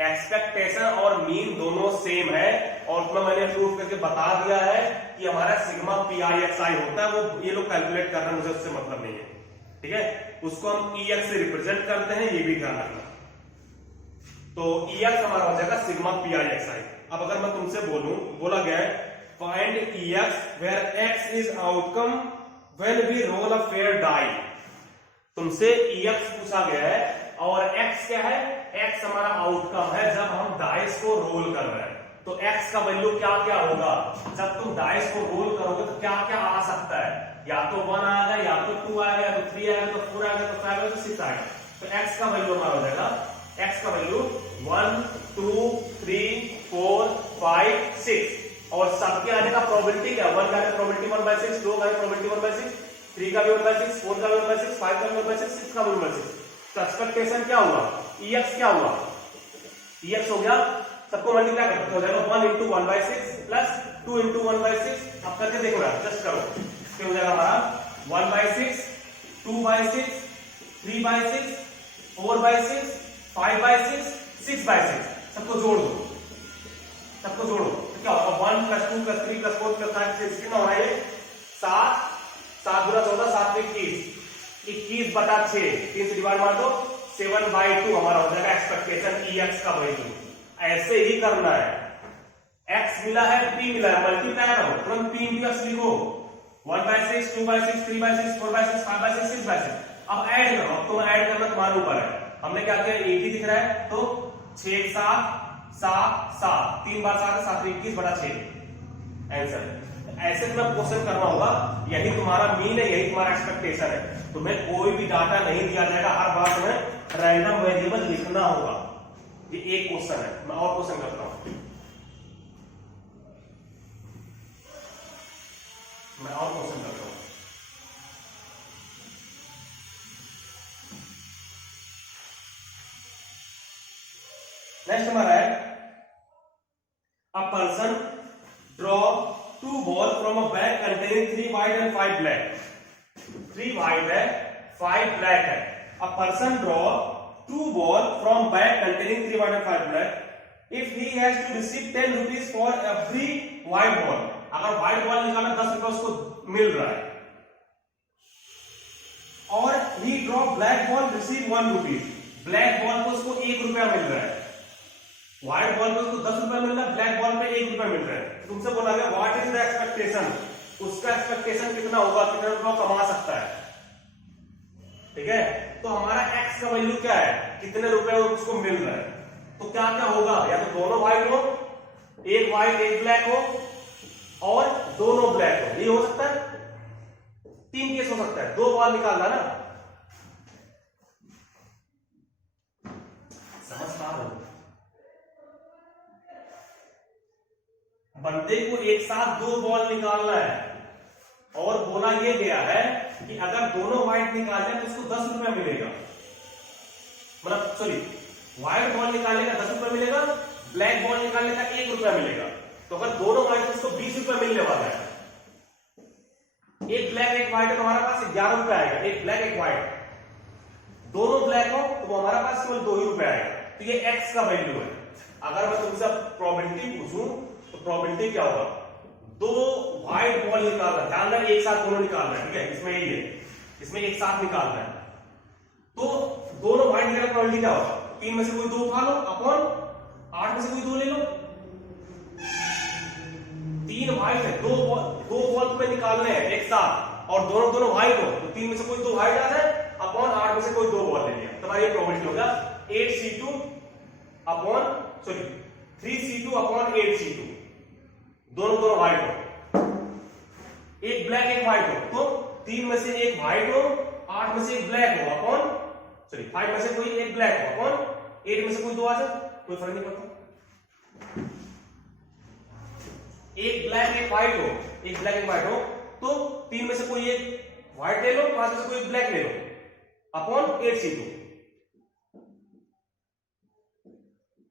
Expectation और mean दोनों same है और उसमें मैंने proof करके बता दिया है कि हमारा सिग्मा PIXI होता है। वो ये लोग कैलकुलेट कर रहे हैं, मुझे उससे मतलब नहीं है। ठीक है, उसको हम EX से रिप्रेजेंट करते हैं, ये भी ध्यान रखना। तो EX हमारा हो जाएगा सिग्मा PIXI। अब अगर मैं तुमसे बोला गया है find EX where X is outcome when we roll a fair die। तुमसे EX पूछा गया है और X क्या है? X हमारा आउटकम है जब हम डाइस को रोल कर रहे हैं। तो X का वैल्यू क्या क्या होगा? जब तुम डाइस को रोल करोगे तो क्या क्या आ सकता है? या तो 1 आएगा, या तो 2 आएगा, या तो 3 आएगा, तो 4 आएगा, तो 5 आएगा, तो 6 आएगा। तो X का वैल्यू हमारा हो जाएगा, X का वैल्यू 1 2 3 4 5 6 और सबके आने का प्रोबेबिलिटी क्या? 1 का प्रोबेबिलिटी 1/6, 2 का प्रोबेबिलिटी 1/6, 3 का भी 1/6, 4 का भी 1/6, 5 का भी 1/6, 6 का भी 1/6। तो एक्सपेक्टेशन क्या हुआ? EX क्या हुआ? EX हो गया, सबको मल्टीप्लाई करते हो जाएगा 1 × 1/6 प्लस 2 × 1/6। अब करके देखो यार, जस्ट करो। क्या हो जाएगा हमारा? 1/6, 2/6, 3/6, 4/6, 5/6, 6/6। सबको जोड़ दो, सबको जोड़ो। क्या होगा? 1 + 2 + 3 + 4 + 5 6 कितना होगा ये? 7 7 × 14 7 × 21 21/6। 3 से डिवाइड मार दो, 7/2 हमारा हो जाएगा एक्सपेक्टेशन EX का वैल्यू। ऐसे ही करना है। X मिला है, P मिला है, मल्टीप्लाई करो, तुरंत P × X लिखो। 1/6, 2/6, 3/6, 4/6, 5/6, 6/6। अब ऐड करो। अब तुम ऐड करना तुम्हारे ऊपर है। हमने क्या किया? एक ही दिख रहा है, तो 6 7 7 7 3 बार 7 7 21/6 आंसर। ऐसे तुम्हें क्वेश्चन करना होगा। यही तुम्हारा मीन है, यही तुम्हारा एक्सपेक्टेशन है। तुम्हें कोई भी डाटा नहीं दिया जाएगा, हर बार तुम्हें रैंडम वेरिएबल लिखना होगा। ये एक क्वेश्चन है। मैं और क्वेश्चन करता हूं। नेक्स्ट हमारा है a person draw 2 ball from a bag containing 3 white and 5 black. 3 white है, 5 ब्लैक है। A person draw 2 ball from bag containing 3 white and 5 black. If he has to receive 10 rupees for every white ball. अगर white ball निकालना 10 रुपए उसको मिल रहा है, और he draw black ball receive 1 rupees. Black ball को उसको 1 रुपया मिल रहा है। व्हाइट बॉल पे उसको 10 रुपए मिल रहा है, ब्लैक बॉल पे 1 रुपया मिल रहा है। तुमसे बोला गया व्हाट इज द एक्सपेक्टेशन, उसका एक्सपेक्टेशन कितना होगा, कितना रुपया कमा सकता है। ठीक है, तो हमारा एक्स का वैल्यू क्या है, कितने रुपए उसको मिल रहा है। तो क्या क्या होगा, या तो दोनों व्हाइट हो, एक व्हाइट एक ब्लैक हो, और दोनों ब्लैक हो, ये हो सकता है। 3 केस हो सकता है, 2 बॉल निकालना ना। समझ पा रहे हो, बंदे को एक साथ 2 बॉल निकालना है, और बोला ये गया है कि अगर दोनों व्हाइट निकालने तो उसको 10 रुपया मिलेगा, मतलब सॉरी व्हाइट बॉल निकालने का 10 रुपया मिलेगा, ब्लैक बॉल निकालने का 1 रुपया मिलेगा। तो अगर दोनों व्हाइट तो उसको 20 रुपया मिलने वाला है। एक ब्लैक एक व्हाइट है तो हमारे पास 11 रुपया आएगा, एक ब्लैक एक व्हाइट। दोनों ब्लैक हो तो हमारा पास केवल 2 ही रुपया आएगा। तो ये एक्स का वैल्यू है। अगर मैं तुमसे प्रोबेबिलिटी पूछूं तो प्रोबेबिलिटी क्या होगा, 2 व्हाइट बॉल निकालना, ध्यान रखना एक साथ दोनों निकालना है। ठीक है, इसमें यही है, इसमें एक साथ निकालना है। तो दोनों व्हाइट निकालने की प्रोबेबिलिटी क्या होगा, 3 में से कोई 2 उठा लो अपॉन 8 में से कोई 2 ले लो। 3 व्हाइट है, 2 बॉल तुम्हें निकालने हैं एक साथ, और दोनों व्हाइट हो तो 3 में से कोई 2 व्हाइट आ जाए अपॉन 8 में से कोई 2 बॉल ले लिया। तुम्हारी ये प्रोबेबिलिटी होगा 8c2 upon sorry 3c2 upon 8c2, दोनों व्हाइट हो, एक ब्लैक एक व्हाइट हो तो 3 में से एक व्हाइट हो, 8 में से एक ब्लैक हो अपॉन सॉरी 5 में से कोई एक ब्लैक हो अपॉन 8 में से कोई 2 आ जाए, कोई फर्क नहीं पड़ता। एक ब्लैक एक व्हाइट हो, एक ब्लैक एक व्हाइट हो तो 3 में से कोई एक व्हाइट ले लो, 5 में से कोई एक ब्लैक ले लो अपॉन 8c2।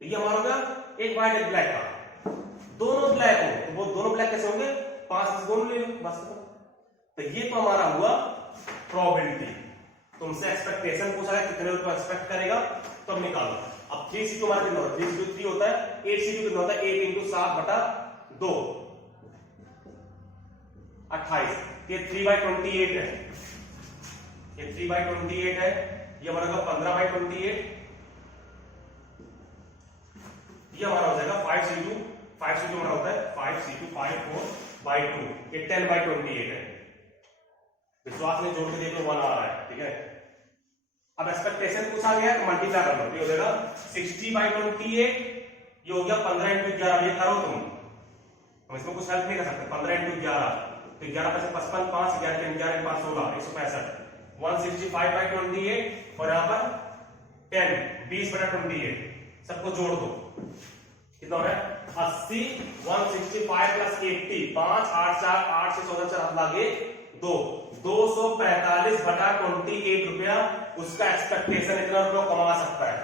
ये हमारा होगा एक व्हाइट एक ब्लैक का। दोनों ब्लैक हो तो वो दोनों ब्लैक कैसे होंगे, 5 में से दोनों ले लो बस। तो ये तो हमारा हुआ प्रोबेबिलिटी। तुमसे एक्सपेक्टेशन पूछा है कितने रुपए एक्सपेक्ट करेगा, तो अब निकालो। अब 3c2 हमारा कितना होता है, 3c2 3 होता है, 8c2 कितना होता है 1 × 7/2 28। ये 3/28 है, ये 3/28 है, ये हमारा होगा 15/28, ये हमारा हो जाएगा 5c2 हमारा होता है 5c2 5/4/2, ये 10/28 है। विश्वास नहीं, जोड़ के देख लो 1 आ रहा है। ठीक है, अब एक्सपेक्टेशन पूछा गया तो मल्टीप्लाई कर लो, ये हो जाएगा 60/28, ये हो गया 15 × 11। ये करो तुम, हम इसमें कुछ हेल्प नहीं कर सकते। 15 × 11 तो 11 5 55, 5 11 11 5 16 165, 165/28, और यहां पर 10 20/28, सबको जोड़ दो कितना हो रहा है 80। 165 + 80 5 8 4 8 से 14 4 लागे 2 245/28 रुपया उसका एक्सपेक्टेशन इतना रुपया कमा सकता है।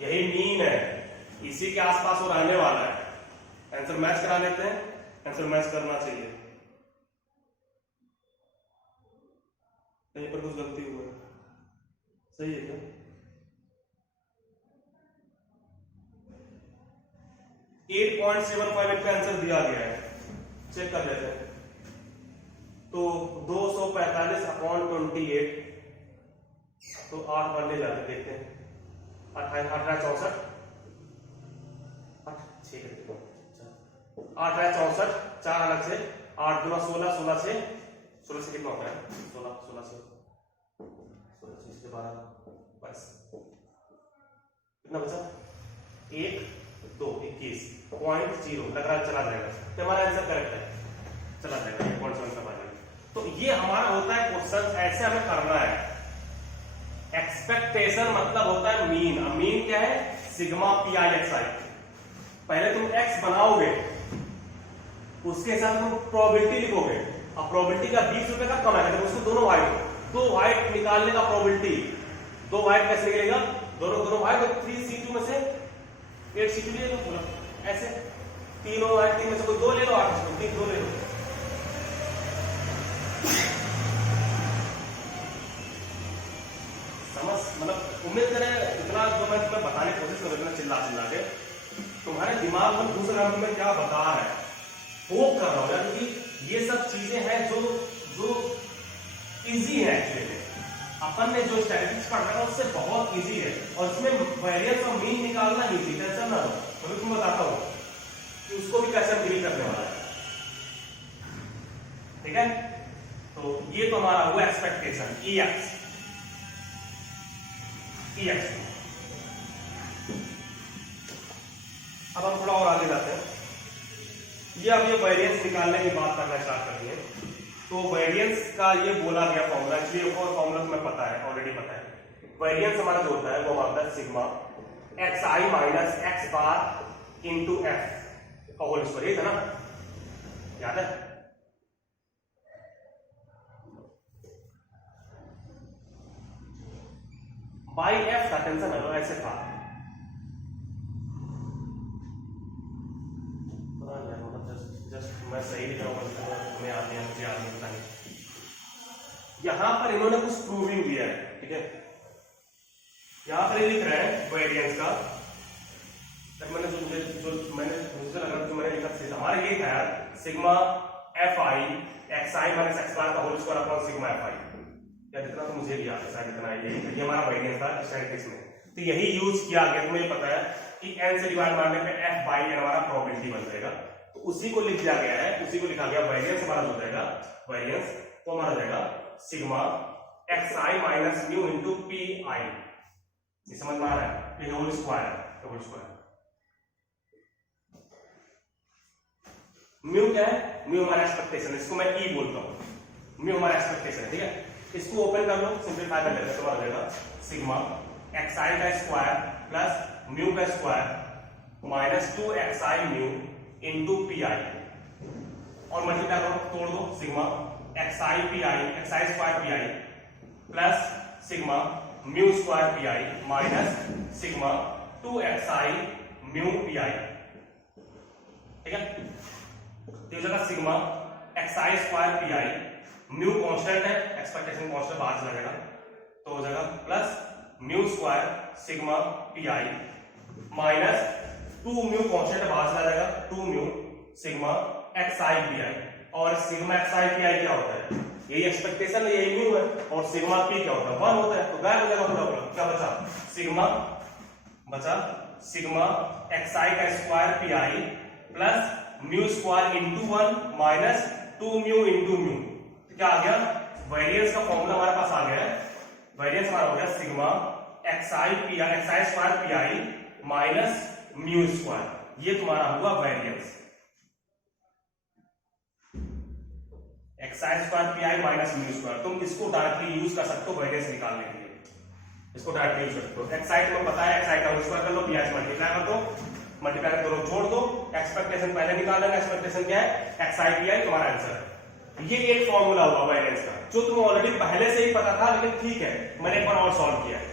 यही मीन है, इसी के आसपास वो रहने वाला है। आंसर मैच करा लेते हैं, आंसर मैच करना चाहिए। कहीं पर कुछ गलती हुआ है, सही है क्या? $8.75 का आंसर दिया गया है, चेक कर लेते हैं। तो 245/28 तो 8 बनने जाते, देखते हैं 18 64 4 अलग से 8 × 16 16 से कितना होता है 16 से 12 22 कितना बचा 1 2 21.0 लग रहा है चला जाएगा, तो हमारा आंसर करेक्ट है, चला जाएगा 8.75। तो ये हमारा होता है क्वेश्चन, ऐसे हमें करना है। एक्सपेक्टेशन मतलब होता है मीन। अब मीन क्या है, सिग्मा PIXI। पहले तुम x बनाओगे, उसके साथ तुम प्रोबेबिलिटी लिखोगे। अब प्रोबेबिलिटी का 20 रुपए का कम है, उसको दोनों व्हाइट निकालने का प्रोबेबिलिटी, 2 व्हाइट कैसे निकलेगा, दोनों व्हाइट, 3c2 में से 8c2 ले लो, ऐसे तीनों व्हाइट, 3 में से कोई 2 ले लो, 8 में से 2 ले लो। समझ, मतलब उम्मीद करें इतना जो मैं तुम्हें बताने की कोशिश कर रहा चिल्ला के तुम्हारे दिमाग में घुस रहा हूं मैं क्या बता रहा है, वो कर रहा हूं, क्योंकि ये सब चीजें हैं जो इजी है। एक्चुअली अपन ने जो स्टैटिस्टिक्स पढ़ा था उससे बहुत इजी है, और इसमें वेरिएंस और मीन निकालना इजी, टेंशन ना लो। अभी तुम बताता हूं कि उसको भी कैसे हम डील करने वाला है। ठीक है, तो ये तो हमारा हुआ एक्सपेक्टेशन EX। अब हम थोड़ा और आगे जाते हैं। ये अब ये वेरिएंस निकालने की बात करना स्टार्ट कर दिए। तो वेरिएंस का ये बोला गया फॉर्मूला, एक्चुअली एक और फॉर्मूला तुम्हें पता है, ऑलरेडी पता है। वेरिएंस हमारा जो होता है वो हमारा sigma xi minus x bar into f का होल स्क्वायर, ये था ना, याद है? बाई f था, टेंशन है लो, ऐसे था। जस्ट मैं सही लिख रहा हूँ, तुम्हें याद नहीं, मुझे याद नहीं, पता नहीं। यहां पर इन्होंने कुछ प्रूविंग दिया है, ठीक है। यहां पर ये लिख रहे हैं वेरिएंस का, मैंने मुझे लगा जो मैंने लिखा था हमारा ये था यार, sigma fi xi minus x bar का whole square upon sigma fi, या जितना तो मुझे भी याद है शायद इतना, ये हमारा वेरिएंस था स्टैटिस्टिक्स में। तो यही यूज किया गया, तुम्हें पता है कि n से डिवाइड मारने पे f बाई n हमारा प्रोबेबिलिटी बन जाएगा, तो उसी को लिख दिया गया है, उसी को लिखा गया। वेरिएंस हमारा हो जाएगा, वेरिएंस तो हमारा जाएगा sigma xi minus mu into pi। ये समझ में आ रहा है? ये होल स्क्वायर म्यू क्या है? म्यू हमारा एक्सपेक्टेशन, इसको मैं ई बोलता हूं। म्यू हमारा एक्सपेक्टेशन है, ठीक है। इसको ओपन कर लो, सिंपलीफाई कर लेते हैं, तो हमारा जाएगा सिग्मा xi का स्क्वायर प्लस म्यू का square minus 2xi mu into P I, और मल्टीप्लाई करो, तोड़ दो, sigma xi square P I plus sigma mu square P I minus sigma 2xi mu P I, ठीक है। तो ये जगह सिग्मा xi स्क्वायर पी आई, म्यू कांस्टेंट है, एक्सपेक्टेशन कांस्टेंट बाहर चला जाएगा, तो हो जाएगा plus mu square sigma P I minus 2 mu constant बाहर चला जाएगा, 2 mu sigma xi P I. और सिग्मा xi पी आई क्या होता है? यही एक्सपेक्टेशन है, यही म्यू है, और सिग्मा पी क्या होता है? 1 होता है, तो गायब हो जाएगा पूरा। क्या बचा? सिग्मा बचा सिग्मा xi का स्क्वायर पी आई plus mu square into 1 minus 2 mu into mu. क्या आ गया? वेरिएंस का फॉर्मूला हमारे पास आ गया है। वेरिएंस हमारा हो गया sigma xi square P I minus mu square, ये तुम्हारा हुआ variance. xi square P I minus mu square, तुम इसको डायरेक्टली यूज कर सकते हो वेरिएंस निकालने के लिए, इसको डायरेक्टली यूज कर सकते हो। xi तुम्हें पता है, xi का होल स्क्वायर कर लो, pi से मल्टीप्लाई कर दो, मल्टीप्लाई कर दो, जोड़ दो, एक्सपेक्टेशन पहले निकाल लेना। एक्सपेक्टेशन क्या है? xi pi तुम्हारा आंसर है। ये एक फॉर्मूला हुआ वेरिएंस का, जो तुम्हें ऑलरेडी पहले से ही पता था, लेकिन ठीक है मैंने एक बार और सॉल्व किया है।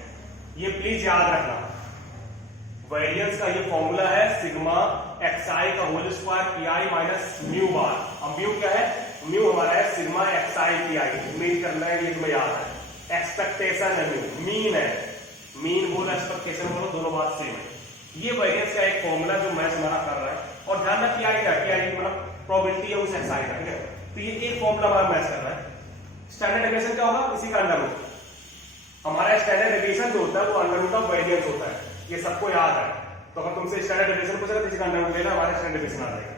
ये प्लीज याद रखना, वेरिएंस का ये फॉर्मूला है सिग्मा xi का whole square P I minus mu bar. अब म्यू क्या है? म्यू हमारा है sigma xi P I, mean करना है, ये तुम्हें याद है। एक्सपेक्टेशन है म्यू, मीन है, मीन बोलो एक्सपेक्टेशन बोलो, दोनों बात सेम है। ये वेरिएंस का एक फॉर्मूला जो मैच हमारा कर रहा है, और ध्यान रख पी आई का, पी आई मतलब प्रोबेबिलिटी है उस xi का, ठीक है। तो ये एक फॉर्मूला हमारा मैच कर रहा है। स्टैंडर्ड डेविएशन क्या होगा? इसी का अंडर रूट। हमारा स्टैंडर्ड डेविएशन जो होता है वो अंडर रूट ऑफ वेरिएंस होता है, ये सबको याद है। तो अगर तुमसे स्टैंडर्ड डेविएशन पूछेगा तो इसी का अंडर रूट लेना, हमारा स्टैंडर्ड डेविएशन आ जाएगा।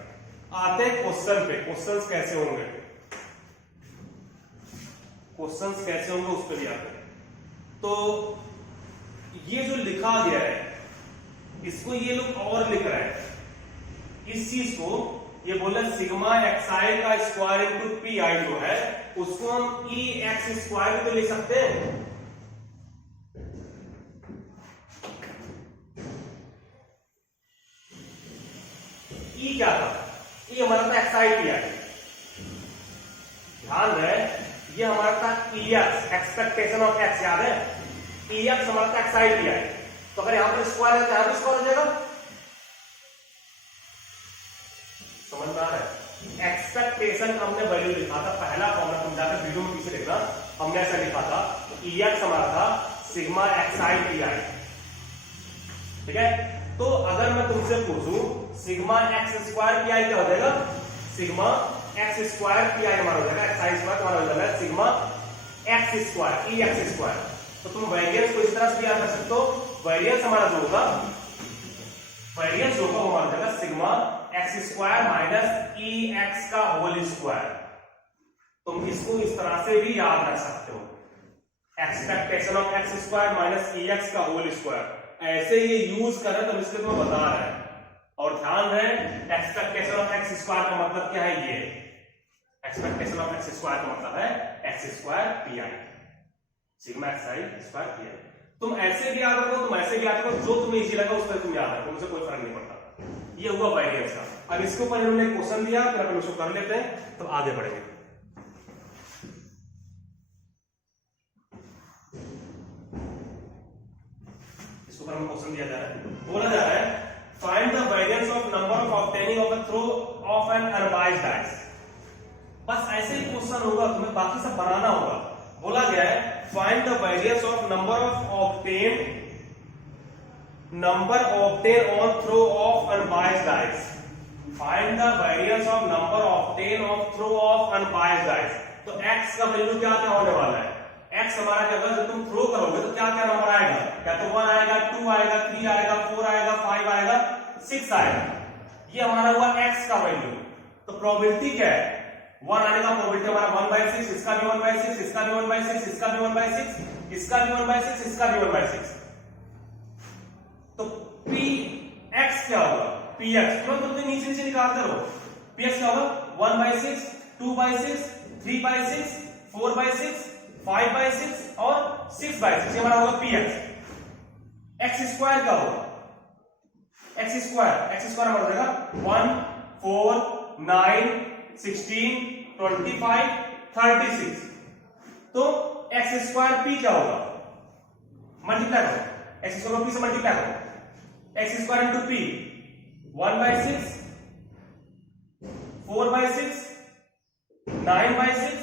आते हैं क्वेश्चन पे, क्वेश्चंस कैसे होंगे, क्वेश्चंस कैसे होंगे उस पर भी आते हैं। तो ये जो लिखा गया है, इसको ये लोग और लिख रहे हैं इस चीज को, ये बोले सिग्मा xi का स्क्वायर इंटू पी आई जो है उसको हम ई एक्स स्क्वायर भी तो लिख सकते हैं। ई क्या था? ई हमारा था xi पी आई, ध्यान रहे ये हमारा था EX एक्सपेक्टेशन ऑफ x, याद है? EX हमारा था xi पी आई, तो अगर यहां पर स्क्वायर है तो यहां पर स्क्वायर हो जाएगा। समझ में आ रहा है? एक्सपेक्टेशन का हमने वैल्यू लिखा था, पहला फॉर्मूला तुम जाकर वीडियो में पीछे देखना, हमने ऐसा लिखा था EX हमारा था सिग्मा xi पी आई, ठीक है। तो अगर मैं तुमसे पूछूं sigma x square P I क्या हो जाएगा? सिग्मा x स्क्वायर पी आई हमारा हो जाएगा, xi स्क्वायर हमारा हो जाएगा sigma x square EX square. तो तुम वेरिएंस को इस तरह से याद रख सकते हो, वेरिएंस हमारा जो होगा वेरिएंस जो होगा वो मान जाएगा सिग्मा एक्स स्क्वायर माइनस ई एक्स का होल स्क्वायर। तुम इसको इस तरह से भी याद रख सकते हो, expectation of x square minus E x का होल स्क्वायर। ऐसे ये यूज करें तो इसलिए तुम्हें बता रहा है। और ध्यान रहे एक्सपेक्टेशन ऑफ एक्स स्क्वायर का मतलब क्या है, ये एक्सपेक्टेशन ऑफ एक्स स्क्वायर का मतलब है एक्स स्क्वायर पी आई, सिग्मा एक्स आई स्क्वायर पी आई। तुम ऐसे भी याद रखो, तुम ऐसे भी याद रखो, जो तुम्हें इजी लगा उस पर तुम याद रखो, मुझे कोई फर्क नहीं पड़ता। ये हुआ वेरिएंस का। अब इसके ऊपर इन्होंने क्वेश्चन दिया, फिर अपन उसको कर लेते हैं तो आगे बढ़ेंगे। इसके ऊपर हमें क्वेश्चन दिया जा रहा है, बोला जा रहा है find the variance of number of obtaining of a throw of an unbiased dice. बस ऐसे ही क्वेश्चन होगा, तुम्हें बाकी सब बनाना होगा। बोला गया है find the variance of number obtain on throw of unbiased dice. Find the variance of number obtain of throw of unbiased dice. तो x का वैल्यू क्या क्या होने वाला है, x हमारा क्या होगा, जब तुम थ्रो करोगे तो क्या क्या नंबर आएगा, क्या तो 1 आएगा, 2 आएगा, 3 आएगा, 4 आएगा, 5 आएगा, 6 आएगा। ये हमारा हुआ x का वैल्यू। तो प्रोबेबिलिटी क्या है, 1 आने का प्रोबेबिलिटी हमारा 1/6, इसका भी 1/6, इसका भी 1/6, इसका भी 1/6, इसका भी 1/6, इसका भी 1/6। तो px क्या होगा, px तो तुम नीचे नीचे निकालते रहो। px क्या होगा, 1/6, 2/6, 3/6, 4/6, 5/6 और 6/6। ये हमारा होगा px। x स्क्वायर क्या होगा, x स्क्वायर हमारा हो जाएगा 1, 4, 9, 16, 25, 36। तो x स्क्वायर p क्या होगा, मल्टीप्लाई करो, x स्क्वायर p से मल्टीप्लाई करो, x स्क्वायर इंटू p 1/6, 4/6, 9/6,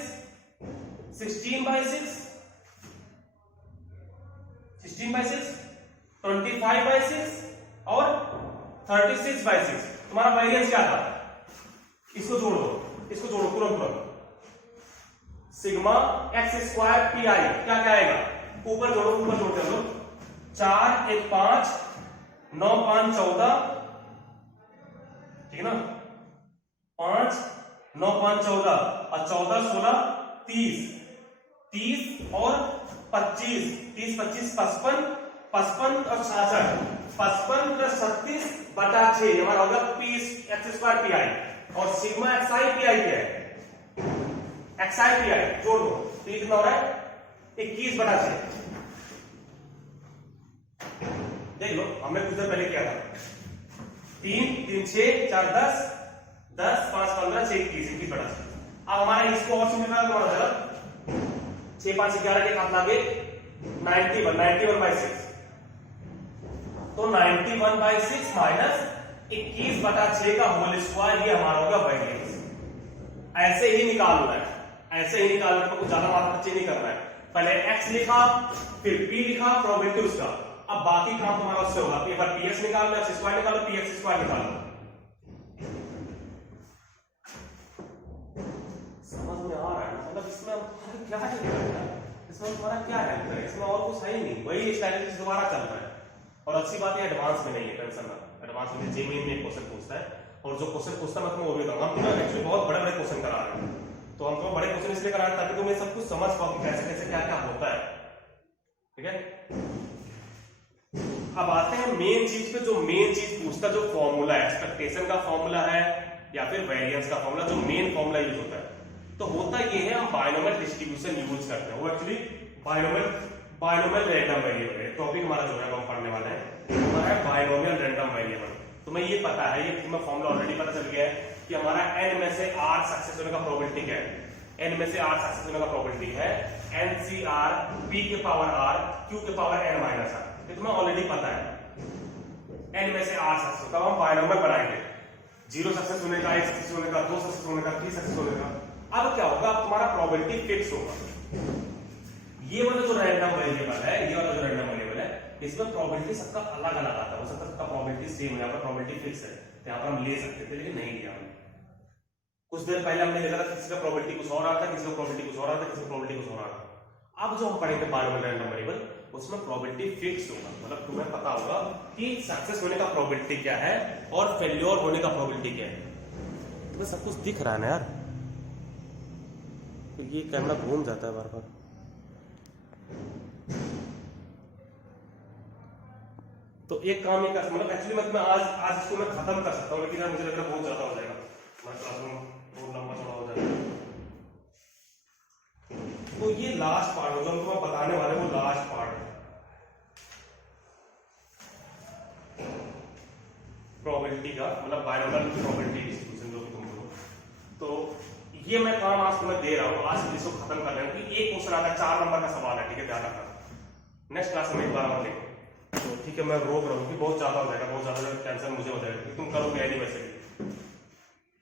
16/6, 25/6 और 36/6। तुम्हारा वेरिएंस क्या था, इसको जोड़ दो, इसको जोड़ो तुरंत। Sigma x square P I क्या क्या आएगा, ऊपर जोड़ो, ऊपर जोड़ते हो 4, 1, 5, 9, 5, 14, ठीक है ना, 5, 9, 5, 14 और 14, 16, 30 और 25, 30, 25, 55, 55 और 66, 55 + 36/6 हमारा होगा P X square P I. और sigma X I P I क्या है, एक्स आई पी आई जोड़ दो, तो कितना हो रहा है 21/6। देख लो हमने कुछ देर पहले किया था, 3, 3, 6, 4, 10, 10, 5, 15, 6, 21/6। अब हमारा इसको और सिंपलीफाई करना होगा, 6, 5, 11 के साथ लागे 91/6। तो 91/6 माइनस 21/6 का होल स्क्वायर, ये हमारा होगा वेरिएंस। ऐसे ही निकालना है, ऐसे ही निकालने को कुछ ज्यादा मात्रा नहीं करना है। पहले x लिखा, फिर p लिखा, प्रोबेबिलिटी उसका। अब बाकी काम तुम्हारा उससे होगा, एक बार px निकाल लो, x स्क्वायर निकालो, px स्क्वायर निकालो। समझ में आ रहा है, मतलब इसमें क्या है, इसमें तुम्हारा क्या है, इसमें और कुछ है ही नहीं, वही स्ट्रैटेजी दोबारा चल रहा है। और अच्छी बात है एडवांस में नहीं है, टेंशन ना, एडवांस में जेईई में क्वेश्चन पूछता है, और जो क्वेश्चन पूछता है मैं तुम्हें वो भी बताऊंगा। हम तुम्हें एक्चुअली बहुत बड़े बड़े क्वेश्चन करा रहे हैं, तो हम तुम्हें बड़े क्वेश्चन इसलिए करा रहे हैं ताकि तुम ये सब कुछ समझ पाओ कि कैसे कैसे क्या क्या होता है, ठीक है। अब आते हैं मेन चीज पे, जो मेन चीज पूछता है, जो फॉर्मूला है, एक्सपेक्टेशन का फॉर्मूला है या फिर वेरिएंस का फॉर्मूला, जो मेन फॉर्मूला यूज होता है। तो होता ये है, हम बायनोमियल डिस्ट्रीब्यूशन यूज करते हैं, वो एक्चुअली बायनोमियल रैंडम वेरिएबल है। टॉपिक हमारा जो है हम पढ़ने वाले हैं वो है बायनोमियल रैंडम वेरिएबल। तुम्हें ये पता है, ये तुम्हें फॉर्मूला ऑलरेडी पता चल गया है कि हमारा n में से r सक्सेस होने का प्रोबेबिलिटी क्या है, n में से r सक्सेस होने का प्रोबेबिलिटी है NCR p के पावर r q के पावर n माइनस r। ये तुम्हें ऑलरेडी पता है, n में से r सक्सेस। तब हम बायनोमियल बनाएंगे, 0 सक्सेस होने का, 1 सक्सेस होने का, 2 सक्सेस होने का, 3 सक्सेस होने का। अब क्या होगा, अब तुम्हारा प्रोबेबिलिटी फिक्स होगा। ये वाला जो रैंडम वेरिएबल है, ये वाला जो रैंडम वेरिएबल है, इसमें प्रोबेबिलिटी सबका अलग अलग आता है, हो सकता है सबका प्रोबेबिलिटी सेम है, यहाँ पर प्रोबेबिलिटी फिक्स है, तो यहाँ पर हम ले सकते थे लेकिन नहीं लिया हमने। कुछ देर पहले हमने देखा था किसी का प्रोबेबिलिटी कुछ और आता है, किसी का प्रोबेबिलिटी कुछ और आता है, किसी का प्रोबेबिलिटी कुछ और आता है। अब जो हम पढ़ेंगे बायनोमियल रैंडम वेरिएबल, उसमें प्रोबेबिलिटी फिक्स होगा, मतलब तुम्हें पता होगा कि सक्सेस होने का प्रोबेबिलिटी क्या है और फेल्योर होने का प्रोबेबिलिटी क्या है। तुम्हें सब कुछ दिख रहा है ना यार, ये कैमरा घूम जाता है बार बार। तो एक काम ये कर, मतलब एक्चुअली मैं आज इसको मैं खत्म कर सकता हूँ, लेकिन यार मुझे लग रहा है बहुत ज्यादा हो जाएगा, बहुत लंबा चौड़ा हो जाएगा। तो ये लास्ट पार्ट जो हम तुम्हें बताने वाले वो लास्ट पार्ट है, प्रोबेबिलिटी का, मतलब बायनोमियल प्रोबेबिलिटी डिस्ट्रीब्यूशन जो कि तुम बोलो। तो ये मैं काम आज तुम्हें दे रहा हूँ, आज इसको खत्म कर रहे हैं कि एक क्वेश्चन आता है 4 नंबर का सवाल है, ठीक है, ध्यान रखना। नेक्स्ट क्लास में एक बार और लेंगे, तो ठीक है मैं रोक रहा हूँ कि बहुत ज्यादा हो जाएगा, बहुत ज्यादा टेंशन मुझे हो जाएगा, तुम करोगे नहीं वैसे भी।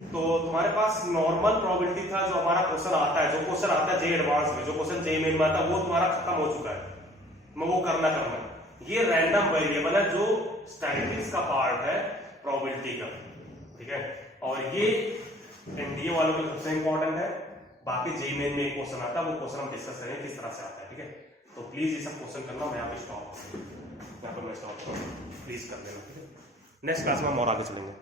तो तुम्हारे पास नॉर्मल प्रोबेबिलिटी था, जो हमारा क्वेश्चन आता है, जो क्वेश्चन आता है जे एडवांस में, जो क्वेश्चन जे मेन में आता है, वो तुम्हारा खत्म हो चुका है, मैं वो करना चाहूंगा। ये रैंडम वेरिएबल है जो स्टैटिस्टिक्स का पार्ट है प्रोबेबिलिटी का, ठीक है, और ये एनडीए वालों के लिए सबसे इंपॉर्टेंट है। बाकी जे मेन में एक क्वेश्चन आता है, वो क्वेश्चन हम डिस्कस करेंगे किस तरह से आता है, ठीक है। तो प्लीज ये सब क्वेश्चन करना, मैं यहाँ पे स्टॉप, यहाँ पर मैं स्टॉप, प्लीज कर देना, ठीक है। नेक्स्ट क्लास में हम और आगे चलेंगे।